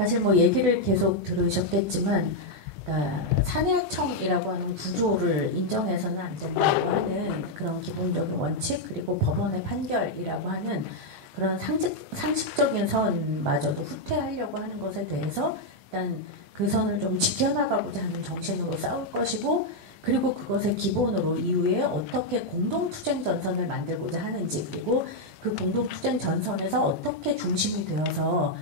사실 뭐 얘기를 계속 들으셨겠지만 산해청이라고 하는 구조를 인정해서는 안 된다고 하는 그런 기본적인 원칙, 그리고 법원의 판결이라고 하는 그런 상식적인 선마저도 후퇴하려고 하는 것에 대해서 일단 그 선을 좀 지켜나가고자 하는 정신으로 싸울 것이고, 그리고 그것의 기본으로 이후에 어떻게 공동투쟁 전선을 만들고자 하는지, 그리고 그 공동투쟁 전선에서 어떻게 중심이 되어서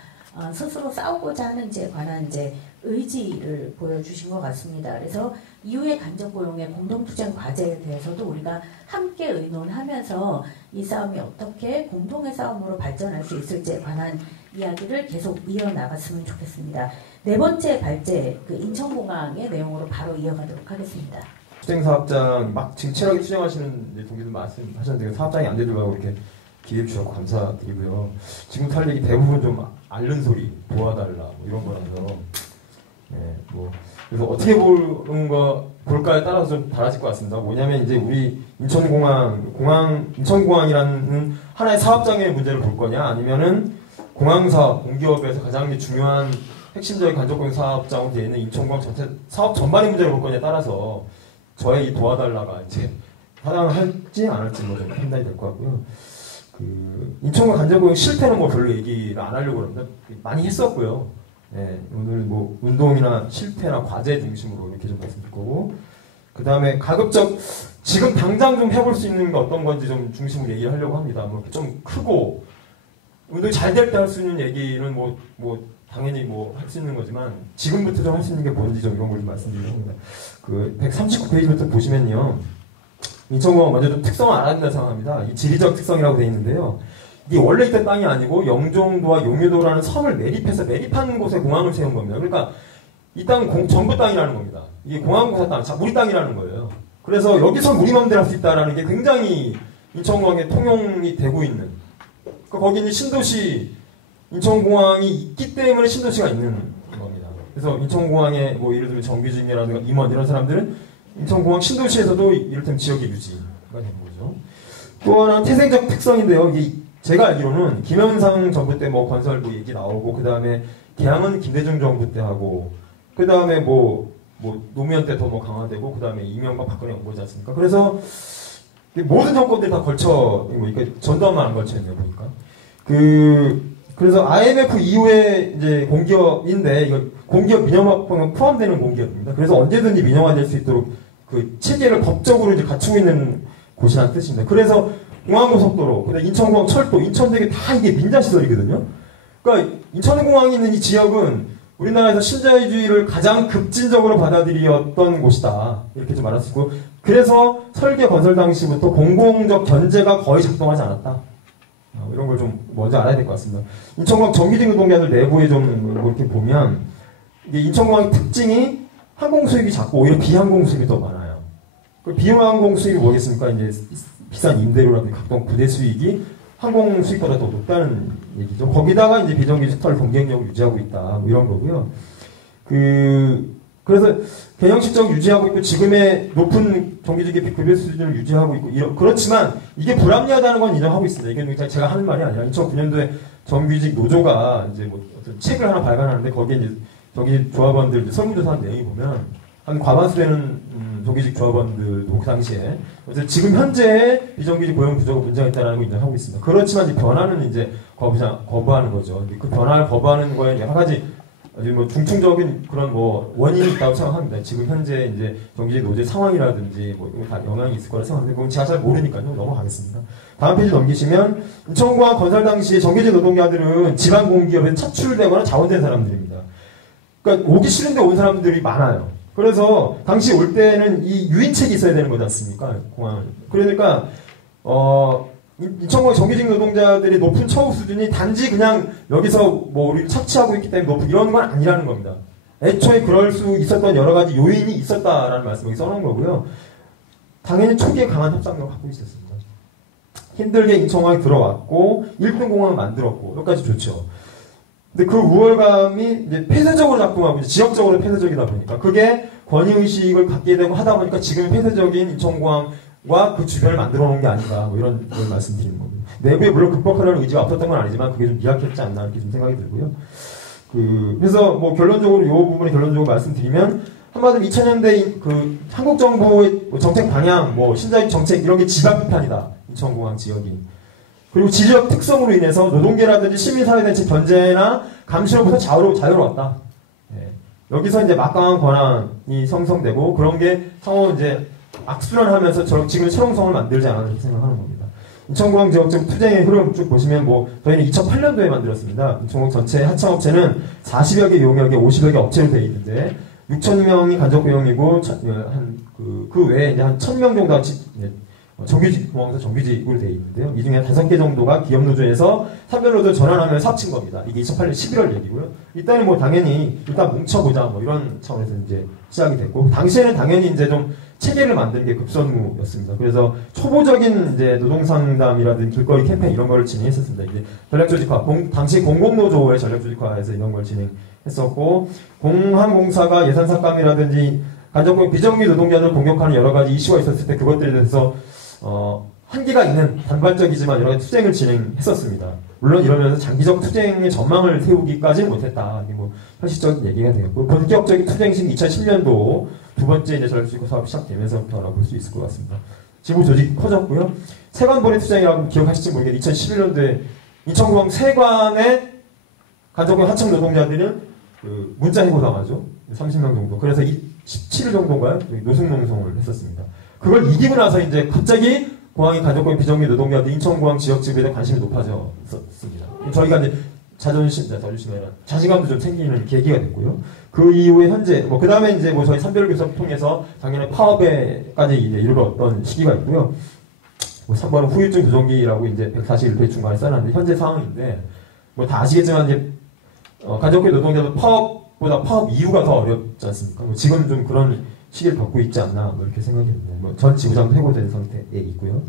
스스로 싸우고자 하는지에 관한 이제 의지를 보여주신 것 같습니다. 그래서 이후의 간접고용의 공동투쟁 과제에 대해서도 우리가 함께 의논하면서 이 싸움이 어떻게 공동의 싸움으로 발전할 수 있을지에 관한 이야기를 계속 이어나갔으면 좋겠습니다. 네 번째 발제, 그 인천공항의 내용으로 바로 이어가도록 하겠습니다. 투쟁사업장 막 지금 치열하게 투쟁하시는 동기들 말씀하셨는데 사업장이 안 되더라고 이렇게 기회를 주셔서 감사드리고요. 지금 탈 얘기 대부분 좀 앓는 소리, 도와달라 뭐 이런 거라서 뭐 그래서 어떻게 볼까에 따라서 좀 달라질 것 같습니다. 뭐냐면 이제 우리 인천공항이라는 하나의 사업장의 문제를 볼 거냐, 아니면은 공항사업, 공기업에서 가장 중요한 핵심적인 간접고용 사업장으로 되어 있는 인천공항 전체 사업 전반의 문제를 볼 거냐에 따라서 저의 이 도와달라가 이제 타당할지 안 할지 뭐 좀 판단이 될 것 같고요. 인천공항 간접고용 실태는 뭐 별로 얘기를 안 하려고 그럽니다. 많이 했었고요. 오늘 뭐 운동이나 실태나 과제 중심으로 이렇게 좀 말씀드릴 거고, 그 다음에 가급적 지금 당장 좀 해볼 수 있는 게 어떤 건지 좀 중심으로 얘기를 하려고 합니다. 뭐 이렇게 좀 크고 운동이 잘 될 때 할 수 있는 얘기는 뭐 당연히 뭐 할 수 있는 거지만 지금부터 좀 할 수 있는 게 뭔지 좀 이런 걸 좀 말씀드리려고 합니다. 그 139페이지부터 보시면요, 인천공항 먼저 좀 특성을 알아야 된다고 생각합니다. 이 지리적 특성이라고 되어 있는데요. 이게 원래 있던 땅이 아니고 영종도와 용유도라는 섬을 매립한 곳에 공항을 세운 겁니다. 그러니까 이 땅은 정부 땅이라는 겁니다. 이게 공항공사 땅, 우리 땅이라는 거예요. 그래서 여기서 우리 마음대로 할 수 있다는 게 굉장히 인천공항에 통용이 되고 있는, 그러니까 거기는 신도시, 인천공항이 있기 때문에 신도시가 있는 겁니다. 그래서 인천공항에 뭐 예를 들면 정규직이라든가 임원 이런 사람들은 인천공항 신도시에서도 이를테면 지역의 유지가 되는 거죠. 또 하나는 태생적 특성인데요. 이게 제가 알기로는 김현상 정부 때 뭐 건설 뭐 얘기 나오고, 그 다음에 개항은 김대중 정부 때 하고, 그 다음에 뭐 노무현 때 더 뭐 강화되고, 그 다음에 이명박 박근혜 온 거지 않습니까? 그래서 모든 정권들이 다 걸쳐, 그러니까 전두환만 안 걸쳐 있네요, 보니까. 그래서 IMF 이후에 이제 공기업인데, 이거 공기업 민영화법에 포함되는 공기업입니다. 그래서 언제든지 민영화될 수 있도록 그 체계를 법적으로 이제 갖추고 있는 곳이라는 뜻입니다. 그래서 공항고속도로, 근데 인천공항 철도, 인천대교 다 이게 민자시설이거든요. 그러니까 인천공항이 있는 이 지역은 우리나라에서 신자유주의를 가장 급진적으로 받아들였던 곳이다, 이렇게 좀 말할 수 있고, 그래서 설계 건설 당시부터 공공적 견제가 거의 작동하지 않았다. 이런 걸 좀 먼저 알아야 될 것 같습니다. 인천공항 정규직 노동자들 내부에 좀 이렇게 보면, 이게 인천공항의 특징이 항공 수입이 작고 오히려 비항공 수입이 더 많아요. 그 비항공 수입이 뭐겠습니까? 이제 비싼 임대료라든지 각종 부대 수익이 항공 수익보다 더 높다는 얘기죠. 거기다가 이제 비정규직 털 경쟁력을 유지하고 있다, 뭐 이런 거고요. 그래서 개형 실적 유지하고 있고, 지금의 높은 정규직의 급여 수준을 유지하고 있고, 그렇지만 이게 불합리하다는 건 인정하고 있습니다. 이게 제가 하는 말이 아니라 2009년도에 정규직 노조가 이제 뭐 어떤 책을 하나 발간하는데, 거기에 이제 정규직 조합원들 이제 설문조사한 내용이 보면 한 과반수 되는 정규직 조합원들도 그 당시에 지금 현재의 비정규직 고용 구조가 문제가 있다는 걸 인정하고 있습니다. 그렇지만 이제 변화는 이제 거부하는 거죠. 그 변화를 거부하는 거에 여러 가지 뭐 중충적인 그런 뭐 원인이 있다고 생각합니다. 지금 현재 이제 정규직 노조 상황이라든지 뭐 이런 다 영향이 있을 거라 생각하는데, 그건 제가 잘 모르니까요. 넘어가겠습니다. 다음 페이지 넘기시면, 인천공항 건설 당시 정규직 노동자들은 지방 공기업에 차출되거나 자원된 사람들입니다. 그러니까 오기 싫은데 온 사람들이 많아요. 그래서 당시 올 때는 이 유인책이 있어야 되는 거지 않습니까? 공항을. 그러니까 인천공항 정규직 노동자들이 높은 처우 수준이 단지 그냥 여기서 뭐 우리를 착취하고 있기 때문에 높은 이런 건 아니라는 겁니다. 애초에 그럴 수 있었던 여러 가지 요인이 있었다라는 말씀을 써놓은 거고요. 당연히 초기에 강한 협상력을 갖고 있었습니다. 힘들게 인천공항에 들어왔고 1등 공항을 만들었고 여기까지 좋죠. 근데 그 우월감이 이제 폐쇄적으로 작동하고 이제 지역적으로 폐쇄적이다 보니까 그게 권위의식을 갖게 되고 하다 보니까 지금 폐쇄적인 인천공항과 그 주변을 만들어 놓은 게 아닌가, 뭐 이런 걸 말씀드리는 겁니다. 내부에 물론 극복하려는 의지가 없었던 건 아니지만 그게 좀 미약했지 않나 이렇게 좀 생각이 들고요. 그래서 뭐 결론적으로 이 부분에 결론적으로 말씀드리면 한마디로 2000년대 그 한국 정부의 정책 방향, 뭐 신자유주의 정책 이런 게 지방비판이다. 인천공항 지역이. 그리고 지리적 특성으로 인해서 노동계라든지 시민사회단체 견제나 감시로부터 자유로웠다. 예. 여기서 이제 막강한 권한이 형성되고 그런 게 상호 이제 악순환하면서 지금 철옹성을 만들지 않았나 생각하는 겁니다. 인천공항 지역적 투쟁의 흐름 쭉 보시면 뭐 저희는 2008년도에 만들었습니다. 인천공항 전체 하청업체는 40여 개 용역에 50여 개 업체로 되어 있는데 6,000명이 간접고용이고 그 외에 이제 한 1,000명 정도가 정규직 공항에서 정규직으로 되어 있는데요. 이 중에 5개 정도가 기업노조에서 산별노조 전환하면 합친 겁니다. 이게 2008년 11월 얘기고요. 일단은 뭐 당연히 일단 뭉쳐보자 뭐 이런 차원에서 이제 시작이 됐고 당시에는 당연히 이제 좀 체계를 만드는 게 급선무였습니다. 그래서 초보적인 이제 노동상담이라든지 길거리 캠페인 이런 거를 진행했었습니다. 이제 전략조직화, 당시 공공노조의 전략조직화에서 이런 걸 진행했었고 공항공사가 예산삭감이라든지 간접고용 비정규 노동자들을 공격하는 여러 가지 이슈가 있었을 때 그것들에 대해서 한계가 있는 단발적이지만 여러 가지 투쟁을 진행했었습니다. 물론 이러면서 장기적 투쟁의 전망을 세우기까지는 못했다. 이게 뭐 현실적인 얘기가 되었고 본격적인 투쟁식 2010년도 두 번째 이제 전략조직화 사업이 시작되면서부터라고 볼 수 있을 것 같습니다. 지부 조직이 커졌고요. 세관본의 투쟁이라고 기억하실지 모르겠는데 2011년도에 인천공항 세관의 간접고용 하청 노동자들은 그 문자 해고당하죠. 30명 정도. 그래서 17일 정도인가요? 노숙농성을 했었습니다. 그걸 이기고 나서 이제 갑자기 공항의 간접고용 비정규 노동자들 인천공항 지역 지구에 대한 관심이 높아졌습니다. 저희가 이제 자신감도 좀 생기는 계기가 됐고요. 그 이후에 현재 그 다음에 이제 저희 산별교섭 통해서 작년에 파업에까지 이제 이르렀던 시기가 있고요. 3번은 후유증 조정기라고 이제 141회 중간에 써놨는데 현재 상황인데 다 아시겠지만 이제 간접고용 노동자들 파업보다 파업 이후가 더 어렵지 않습니까? 지금 좀 그런 시기를 겪고 있지 않나 이렇게 생각이 듭니다. 전 지부장도 해고된 상태에 있고요.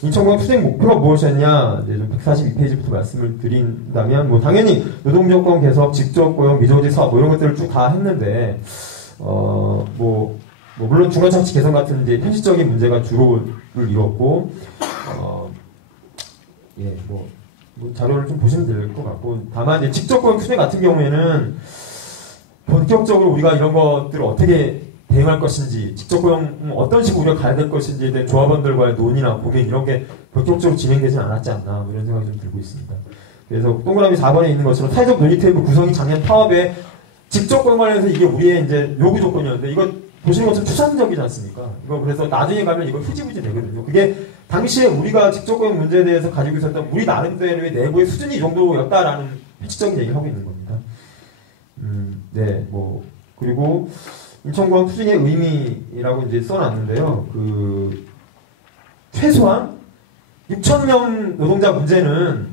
인천공항 투쟁 목표가 무엇이었냐? 이제 좀 142페이지부터 말씀을 드린다면 당연히 노동조건 개선, 직접고용, 미조직 사업 이런 것들을 쭉 다 했는데 물론 중간착취 개선 같은 이제 현실적인 문제가 주로를 이뤘고 자료를 좀 보시면 될 것 같고 다만 이제 직접고용 투쟁 같은 경우에는 본격적으로 우리가 이런 것들을 어떻게 대응할 것인지, 직접고용 어떤 식으로 우리가 가야 될 것인지에 대한 조합원들과의 논의나 고민 이런 게 본격적으로 진행되지 않았지 않나 이런 생각이 좀 들고 있습니다. 그래서 동그라미 4번에 있는 것처럼 사회적 논의 테이블 구성이 작년 파업에 직접고용 관련해서 이게 우리의 이제 요구 조건이었는데 이거 보시는 것처럼 추상적이지 않습니까? 이거 그래서 나중에 가면 이거 흐지부지 되거든요. 그게 당시에 우리가 직접고용 문제에 대해서 가지고 있었던 우리 나름대로의 내부의 수준이 이 정도였다라는 핵심적인 얘기를 하고 있는 겁니다. 그리고 인천공항 투쟁의 의미라고 이제 써놨는데요. 최소한 6,000명 노동자 문제는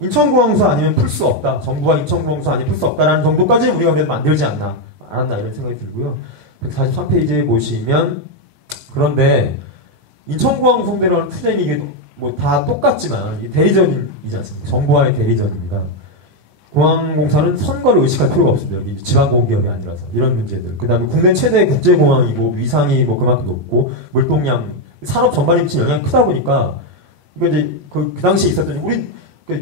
인천공항서 아니면 풀 수 없다. 정부와 인천공항서 아니면 풀 수 없다라는 정도까지는 우리가 그래도 만들지 않았나 이런 생각이 들고요. 143페이지에 보시면 그런데 인천공항 상대로 하는 투쟁이 이게 다 똑같지만 대리전이지 않습니까? 정부와의 대리전입니다. 공항공사는 선거를 의식할 필요가 없습니다. 여기 지방공기업이 아니라서 이런 문제들. 그 다음에 국내 최대 국제공항이고 위상이 그만큼 높고 물동량 산업 전반에 미치는 영향이 크다 보니까 이거 이제 그 당시에 있었던 우리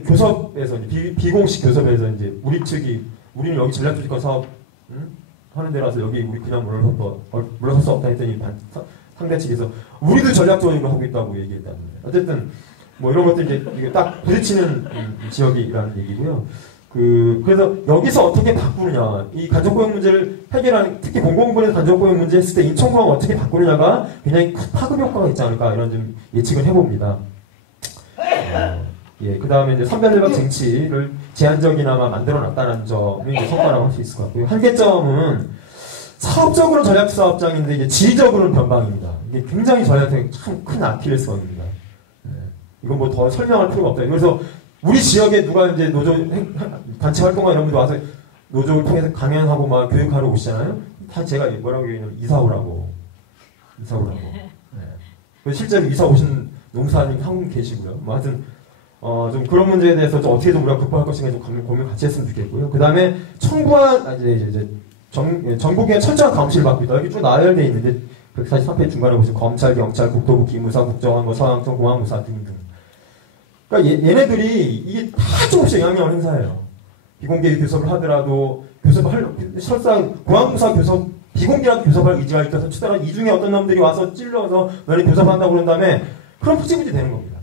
교섭에서 비공식 교섭에서 이제 우리 측이 우리는 여기 전략조직화 사업 하는 데라서 여기 우리 그냥 물러설 수 없다 했더니 상대 측에서 우리도 전략조직을 하고 있다고 얘기했다는 거예요. 어쨌든 이런 것들 이게 딱 부딪히는 지역이라는 얘기고요. 그래서 여기서 어떻게 바꾸느냐, 이 간접고용 문제를 해결하는, 특히 공공부문의 간접고용 문제 했을 때 인천공항을 어떻게 바꾸느냐가 굉장히 큰 파급 효과가 있지 않을까 이런 좀 예측을 해봅니다. 그 다음에 이제 선별협약 쟁취를 제한적이나마 만들어놨다는 점이 이제 성과라고 할 수 있을 것 같고요. 한계점은 사업적으로는 전략사업장인데 이제 지리적으로는 변방입니다. 이게 굉장히 저희한테 참 큰 아킬레스건입니다. 이건 더 설명할 필요가 없다. 그래서 우리 지역에 누가 이제 노조 단체 활동가 이런 분들 와서 노조를 통해서 강연하고 교육하러 오시잖아요. 다 제가 뭐라고 얘기하냐면 이사 오라고. 실제로 이사 오신 농사님 한 분 계시고요. 하여튼 좀 그런 문제에 대해서 좀 어떻게 좀 우리가 극복할 것인가 좀 고민 같이 했으면 좋겠고요. 그 다음에 청구한 전국에 철저한 감시를 받고 있다. 여기 쭉 나열되어 있는데 143페이지 중간에 보시면 검찰, 경찰, 국토부, 기무사, 국정원, 서강청, 공항무사 등등. 그러니까 얘네들이 이게 다 조금씩 영향을 행사해요. 비공개 교섭을 하더라도 설사 공항공사 교섭 비공개라도 교섭할 의지가 있어서 추다가 이 중에 어떤 놈들이 와서 찔러서 너네 교섭한다고 그런 다음에 그럼 푸지부지 되는 겁니다.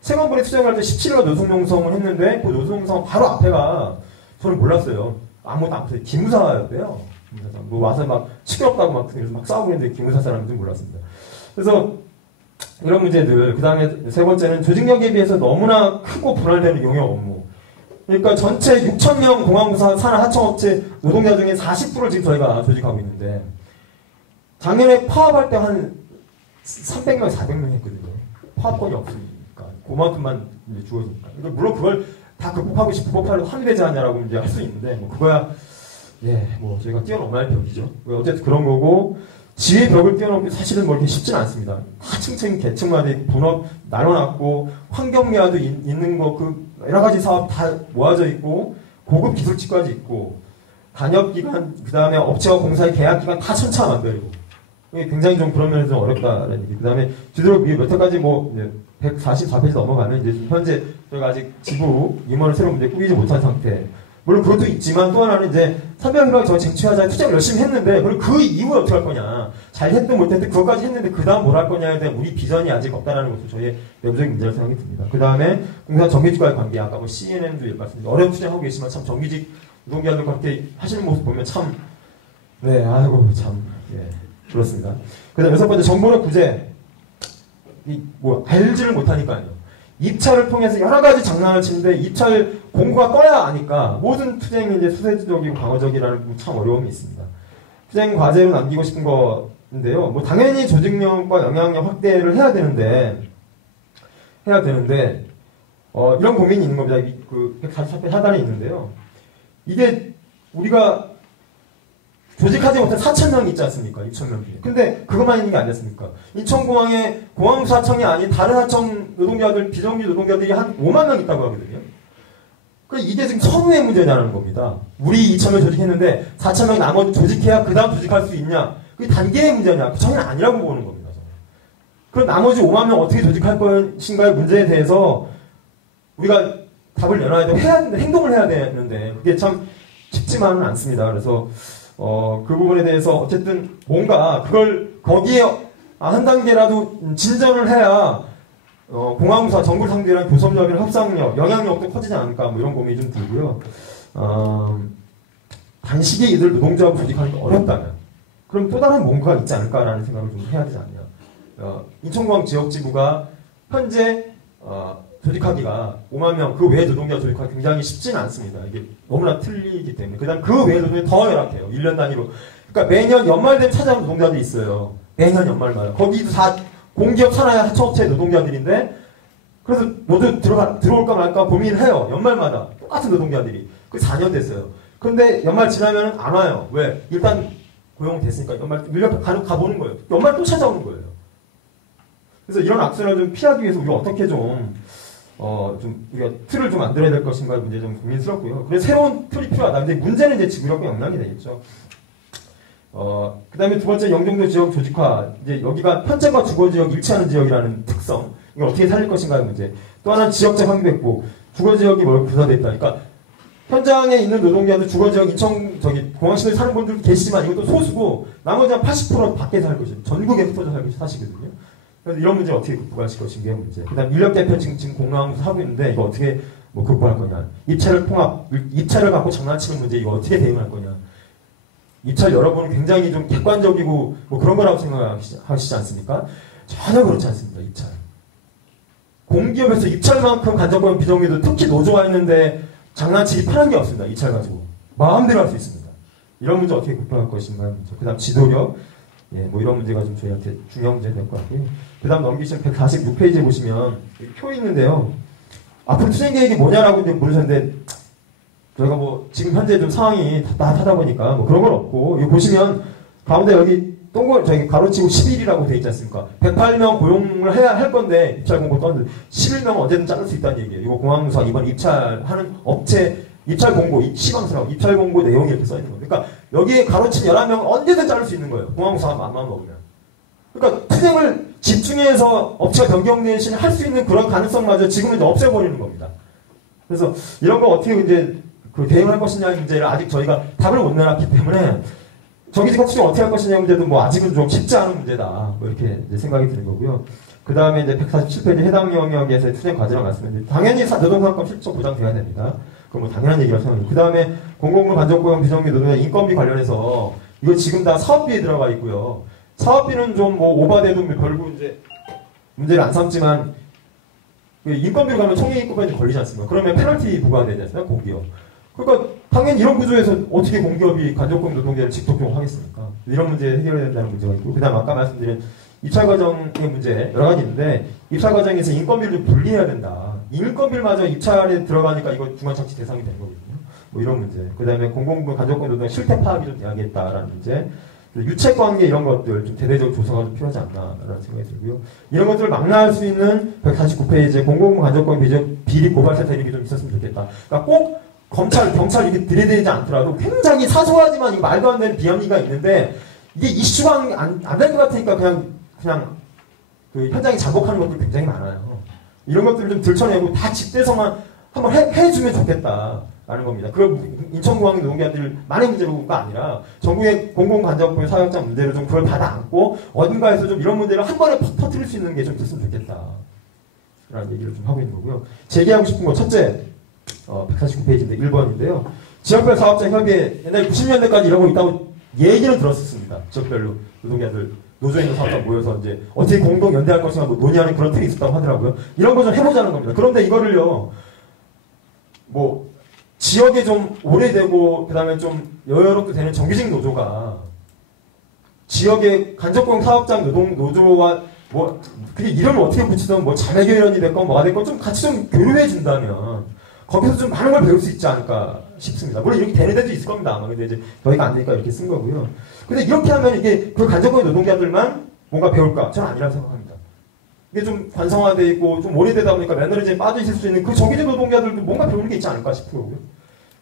세관본에 투쟁할 때 17일가 노숙농성을 했는데 그 노숙농성 바로 앞에가 저는 몰랐어요. 아무것도 안 보세요. 기무사였대요. 기무사장. 뭐 와서 막 시끄럽다고 막 싸우고 있는데 기무사 사람인지 몰랐습니다. 그래서 이런 문제들. 그 다음에 세 번째는 조직력에 비해서 너무나 크고 분할되는 용역 업무. 그러니까 전체 6,000명 공항공사 산하 하청업체 노동자 중에 40%를 지금 저희가 조직하고 있는데 작년에 파업할 때 한 300명, 400명 했거든요. 파업권이 없으니까. 그만큼만 이제 주어지니까. 그러니까 물론 그걸 다 극복하고 싶고 폭발로 합의되지 않냐라고 이제 할 수 있는데 뭐 그거야 뭐 저희가 뛰어넘어야 할 벽이죠. 어쨌든 그런 거고 지휘 벽을 뛰어넘기 사실은 뭐 이렇게 쉽지는 않습니다. 다 층층 계층마다 본업 나눠놨고 환경미화도 있는 거 그 여러 가지 사업 다 모아져 있고 고급 기술직까지 있고 단협기간 그 다음에 업체와 공사의 계약기간 다 천차만별이고 굉장히 좀 그런 면에서 좀 어렵다라는 얘기. 그 다음에 지도로 몇 회까지 뭐 144페이지 넘어가면 이제 현재 저희가 아직 지부 임원을 새로운 문제 꾸리지 못한 상태. 물론 그것도 있지만 또 하나는 이제 선별위가 저 쟁취하자 투쟁을 열심히 했는데 그럼 그 이후에 어떻게 할 거냐. 잘 했든 못했든 그것까지 했는데 그 다음 뭘 할 거냐에 대한 우리 비전이 아직 없다라는 것도 저희의 내부적인 문제라고 생각이 듭니다. 그 다음에 공사 정규직과의 관계. 아까 뭐 CNN도 말씀드렸는데 어려운 투쟁하고 계시지만 참 정규직 노동자들과 함께 하시는 모습 보면 참 아이고 참 그렇습니다. 그 다음 6번째 정보력 구제. 알지를 못하니까요. 입찰을 통해서 여러 가지 장난을 치는데 입찰 공고가 떠야 아니까 모든 투쟁이 이제 수세적이고 방어적이라는 참 어려움이 있습니다. 투쟁 과제로 남기고 싶은 건데요. 뭐 당연히 조직력과 영향력 확대를 해야 되는데 이런 고민이 있는 겁니다. 그 144회 하단에 있는데요. 이게 우리가 조직하지 못한 4,000명이 있지 않습니까? 6,000명 중에. 근데 그것만 있는 게 아니었습니까? 인천공항에 공항공사 하청이 아닌 다른 하청 노동자들, 비정규 노동자들이 한 5만 명 있다고 하거든요. 이게 지금 선후의 문제냐는 겁니다. 우리 2,000명 조직했는데 4,000명 나머지 조직해야 그 다음 조직할 수 있냐? 그게 단계의 문제냐? 전혀 아니라고 보는 겁니다. 저는. 그럼 나머지 5만 명 어떻게 조직할 것인가의 문제에 대해서 우리가 답을 내놔야 되고 행동을 해야 되는데 그게 참 쉽지만은 않습니다. 그래서 그 부분에 대해서 어쨌든 뭔가 그걸 거기에 한 단계라도 진전을 해야 공항공사 정글 상대랑 교섭력이나 협상력, 영향력도 커지지 않을까 뭐 이런 고민이 좀 들고요. 단식에 이들 노동자하고 조직하는 게 어렵다면 그럼 또 다른 뭔가가 있지 않을까라는 생각을 좀 해야 되지 않냐. 인천공항 지역지부가 현재 조직하기가 5만 명, 그 외의 노동자 조직하기 굉장히 쉽지는 않습니다. 이게 너무나 틀리기 때문에. 그 다음 그 외의 노동자들이 더 열악해요. 1년 단위로. 그러니까 매년 연말 되면 찾아오는 노동자들이 있어요. 매년 연말마다. 거기도 다 공기업 산하의 하청업체 노동자들인데, 그래서 모두 들어올까 말까 고민을 해요. 연말마다. 똑같은 노동자들이. 그 4년 됐어요. 근데 연말 지나면 안 와요. 왜? 일단 고용됐으니까 연말 1년 가보는 거예요. 연말 또 찾아오는 거예요. 그래서 이런 악순환을 좀 피하기 위해서 우리가 어떻게 좀 우리가 틀을 좀 만들어야 될 것인가 문제 좀 고민스럽고요. 그래서 새로운 틀이 필요하다. 근데 문제는 이제 지구력과 영향이 되겠죠. 그 다음에 두 번째 영종도 지역 조직화. 이제 여기가 현장과 주거 지역 일치하는 지역이라는 특성. 이걸 어떻게 살릴 것인가의 문제. 또 하나는 지역적 확대했고, 주거 지역이 뭘 구사되어 있다. 그러니까 현장에 있는 노동자들 주거 지역 공항시설에 사는 분들 계시지만 이것도 소수고, 나머지 한 80% 밖에서 살 것이죠. 전국에 흩어져 살고 사시거든요. 그래서 이런 문제 어떻게 극복하실 것인가 문제. 그 다음 인력 개편 지금 공항에서 하고 있는데 이거 어떻게 극복할 거냐. 입찰을 갖고 장난치는 문제 이거 어떻게 대응할 거냐. 입찰 여러분은 굉장히 좀 객관적이고 뭐 그런 거라고 생각하시지 않습니까? 전혀 그렇지 않습니다. 입찰. 공기업에서 입찰만큼 간접권 비정규도 특히 노조가 있는데 장난치기 편한 게 없습니다. 입찰 가지고. 마음대로 할 수 있습니다. 이런 문제 어떻게 극복할 것인가. 그 다음 지도력. 뭐 이런 문제가 좀 저희한테 중요한 문제가 될 것 같고요. 그 다음 넘기시면 146페이지에 보시면 표 있는데요. 앞으로 투쟁 계획이 뭐냐라고 이제 물으셨는데 저희가 뭐 지금 현재 좀 상황이 답답하다 보니까 뭐 그런 건 없고 이거 보시면 가운데 여기 저기 가로치고 11이라고 돼 있지 않습니까? 108명 고용을 해야 할 건데 입찰 공고 떴는데 11명 언제든 자를 수 있다는 얘기예요. 이거 공항공사 이번 입찰하는 업체 입찰 공고, 시방서라고 입찰 공고 내용이 이렇게 써 있는 거예요. 그러니까 여기에 가로친 11명 언제든 자를 수 있는 거예요. 공항공사가 맘만 먹으면. 그러니까 투쟁을 집중해서 업체가 변경 대신 할 수 있는 그런 가능성마저 지금은 이제 없애버리는 겁니다. 그래서 이런 거 어떻게 이제 그 대응할 것이냐의 문제를 아직 저희가 답을 못 내놨기 때문에 정규직화 추경 어떻게 할 것이냐 문제도 뭐 아직은 좀 쉽지 않은 문제다. 뭐 이렇게 이제 생각이 드는 거고요. 그 다음에 이제 147페이지 해당 영역에서의 투쟁 과제랑 말씀드렸는데 당연히 노동상권 실적 보장돼야 됩니다. 그건 뭐 당연한 얘기라고 생각해요. 그 다음에 공공물 간접고용 비정규 노동자 인건비 관련해서 이거 지금 다 사업비에 들어가 있고요. 사업비는 좀 뭐 오바돼도 별로 이제 문제를 안 삼지만 인건비로 가면 총액인건비 걸리지 않습니까? 그러면 페널티 부과가 되지 않습니까? 공기업. 그러니까 당연히 이런 구조에서 어떻게 공기업이 간접고용 노동자를 직접적으로 하겠습니까? 이런 문제 해결해야 된다는 문제가 있고 그 다음 아까 말씀드린 입찰 과정의 문제 여러 가지 있는데 입찰 과정에서 인건비를 좀 분리해야 된다. 인건비마저 입찰에 들어가니까 이거 중간착취 대상이 되는 거거든요. 뭐 이런 문제. 그 다음에 공공부 간접고용 노동 실태 파악이 좀 돼야겠다라는 문제. 유책관계 이런 것들 좀 대대적 조사가 좀 필요하지 않나라는 생각이 들고요. 이런 것들을 망라할 수 있는 149페이지에 공공부 간접고용 비리 고발자 대립이 좀 있었으면 좋겠다. 그러니까 꼭 검찰, 경찰 이렇게 들이대지 않더라도 굉장히 사소하지만 이게 말도 안 되는 비합리가 있는데 이게 이슈가 안 될 것 같으니까 그냥 그 현장에 잠복하는 것들 굉장히 많아요. 이런 것들을 좀 들춰내고 다 집대서만 한번 해주면 좋겠다라는 겁니다. 그 인천공항 노동자들 만의 문제가 아니라 전국의 공공간접고용 사역자 문제를 좀 그걸 받아 안고 어딘가에서 좀 이런 문제를 한 번에 팍 터뜨릴 수 있는 게 좀 됐으면 좋겠다라는 얘기를 좀 하고 있는 거고요. 제기하고 싶은 거 첫째 149페이지인데 1번인데요. 지역별 사업자 협의회 옛날에 90년대까지 이러고 있다고 얘기는 들었었습니다. 지역별로 노동자들 노조에 있는 사업자 모여서 이제 어떻게 공동 연대할 것인가 뭐 논의하는 그런 틀이 있었다고 하더라고요. 이런 거 좀 해보자는 겁니다. 그런데 이거를요, 뭐 지역에 좀 오래되고 그다음에 좀 여유롭게 되는 정규직 노조가 지역의 간접고용 사업장 노조와 뭐 그게 이름을 어떻게 붙이든 뭐 자매교련이 됐건 뭐가 됐건 좀 같이 좀 교류해 준다면 거기서 좀 많은 걸 배울 수 있지 않을까 싶습니다. 물론 이렇게 되는 데도 있을 겁니다. 아마 근데 이제 저희가 안 되니까 이렇게 쓴 거고요. 근데 이렇게 하면 이게 그 간접고용 노동자들만 뭔가 배울까? 저는 아니라고 생각합니다. 이게 좀 관성화되어 있고 좀 오래되다 보니까 매너리즘에 빠져 있을 수 있는 그 정규직 노동자들도 뭔가 배우는 게 있지 않을까 싶고요.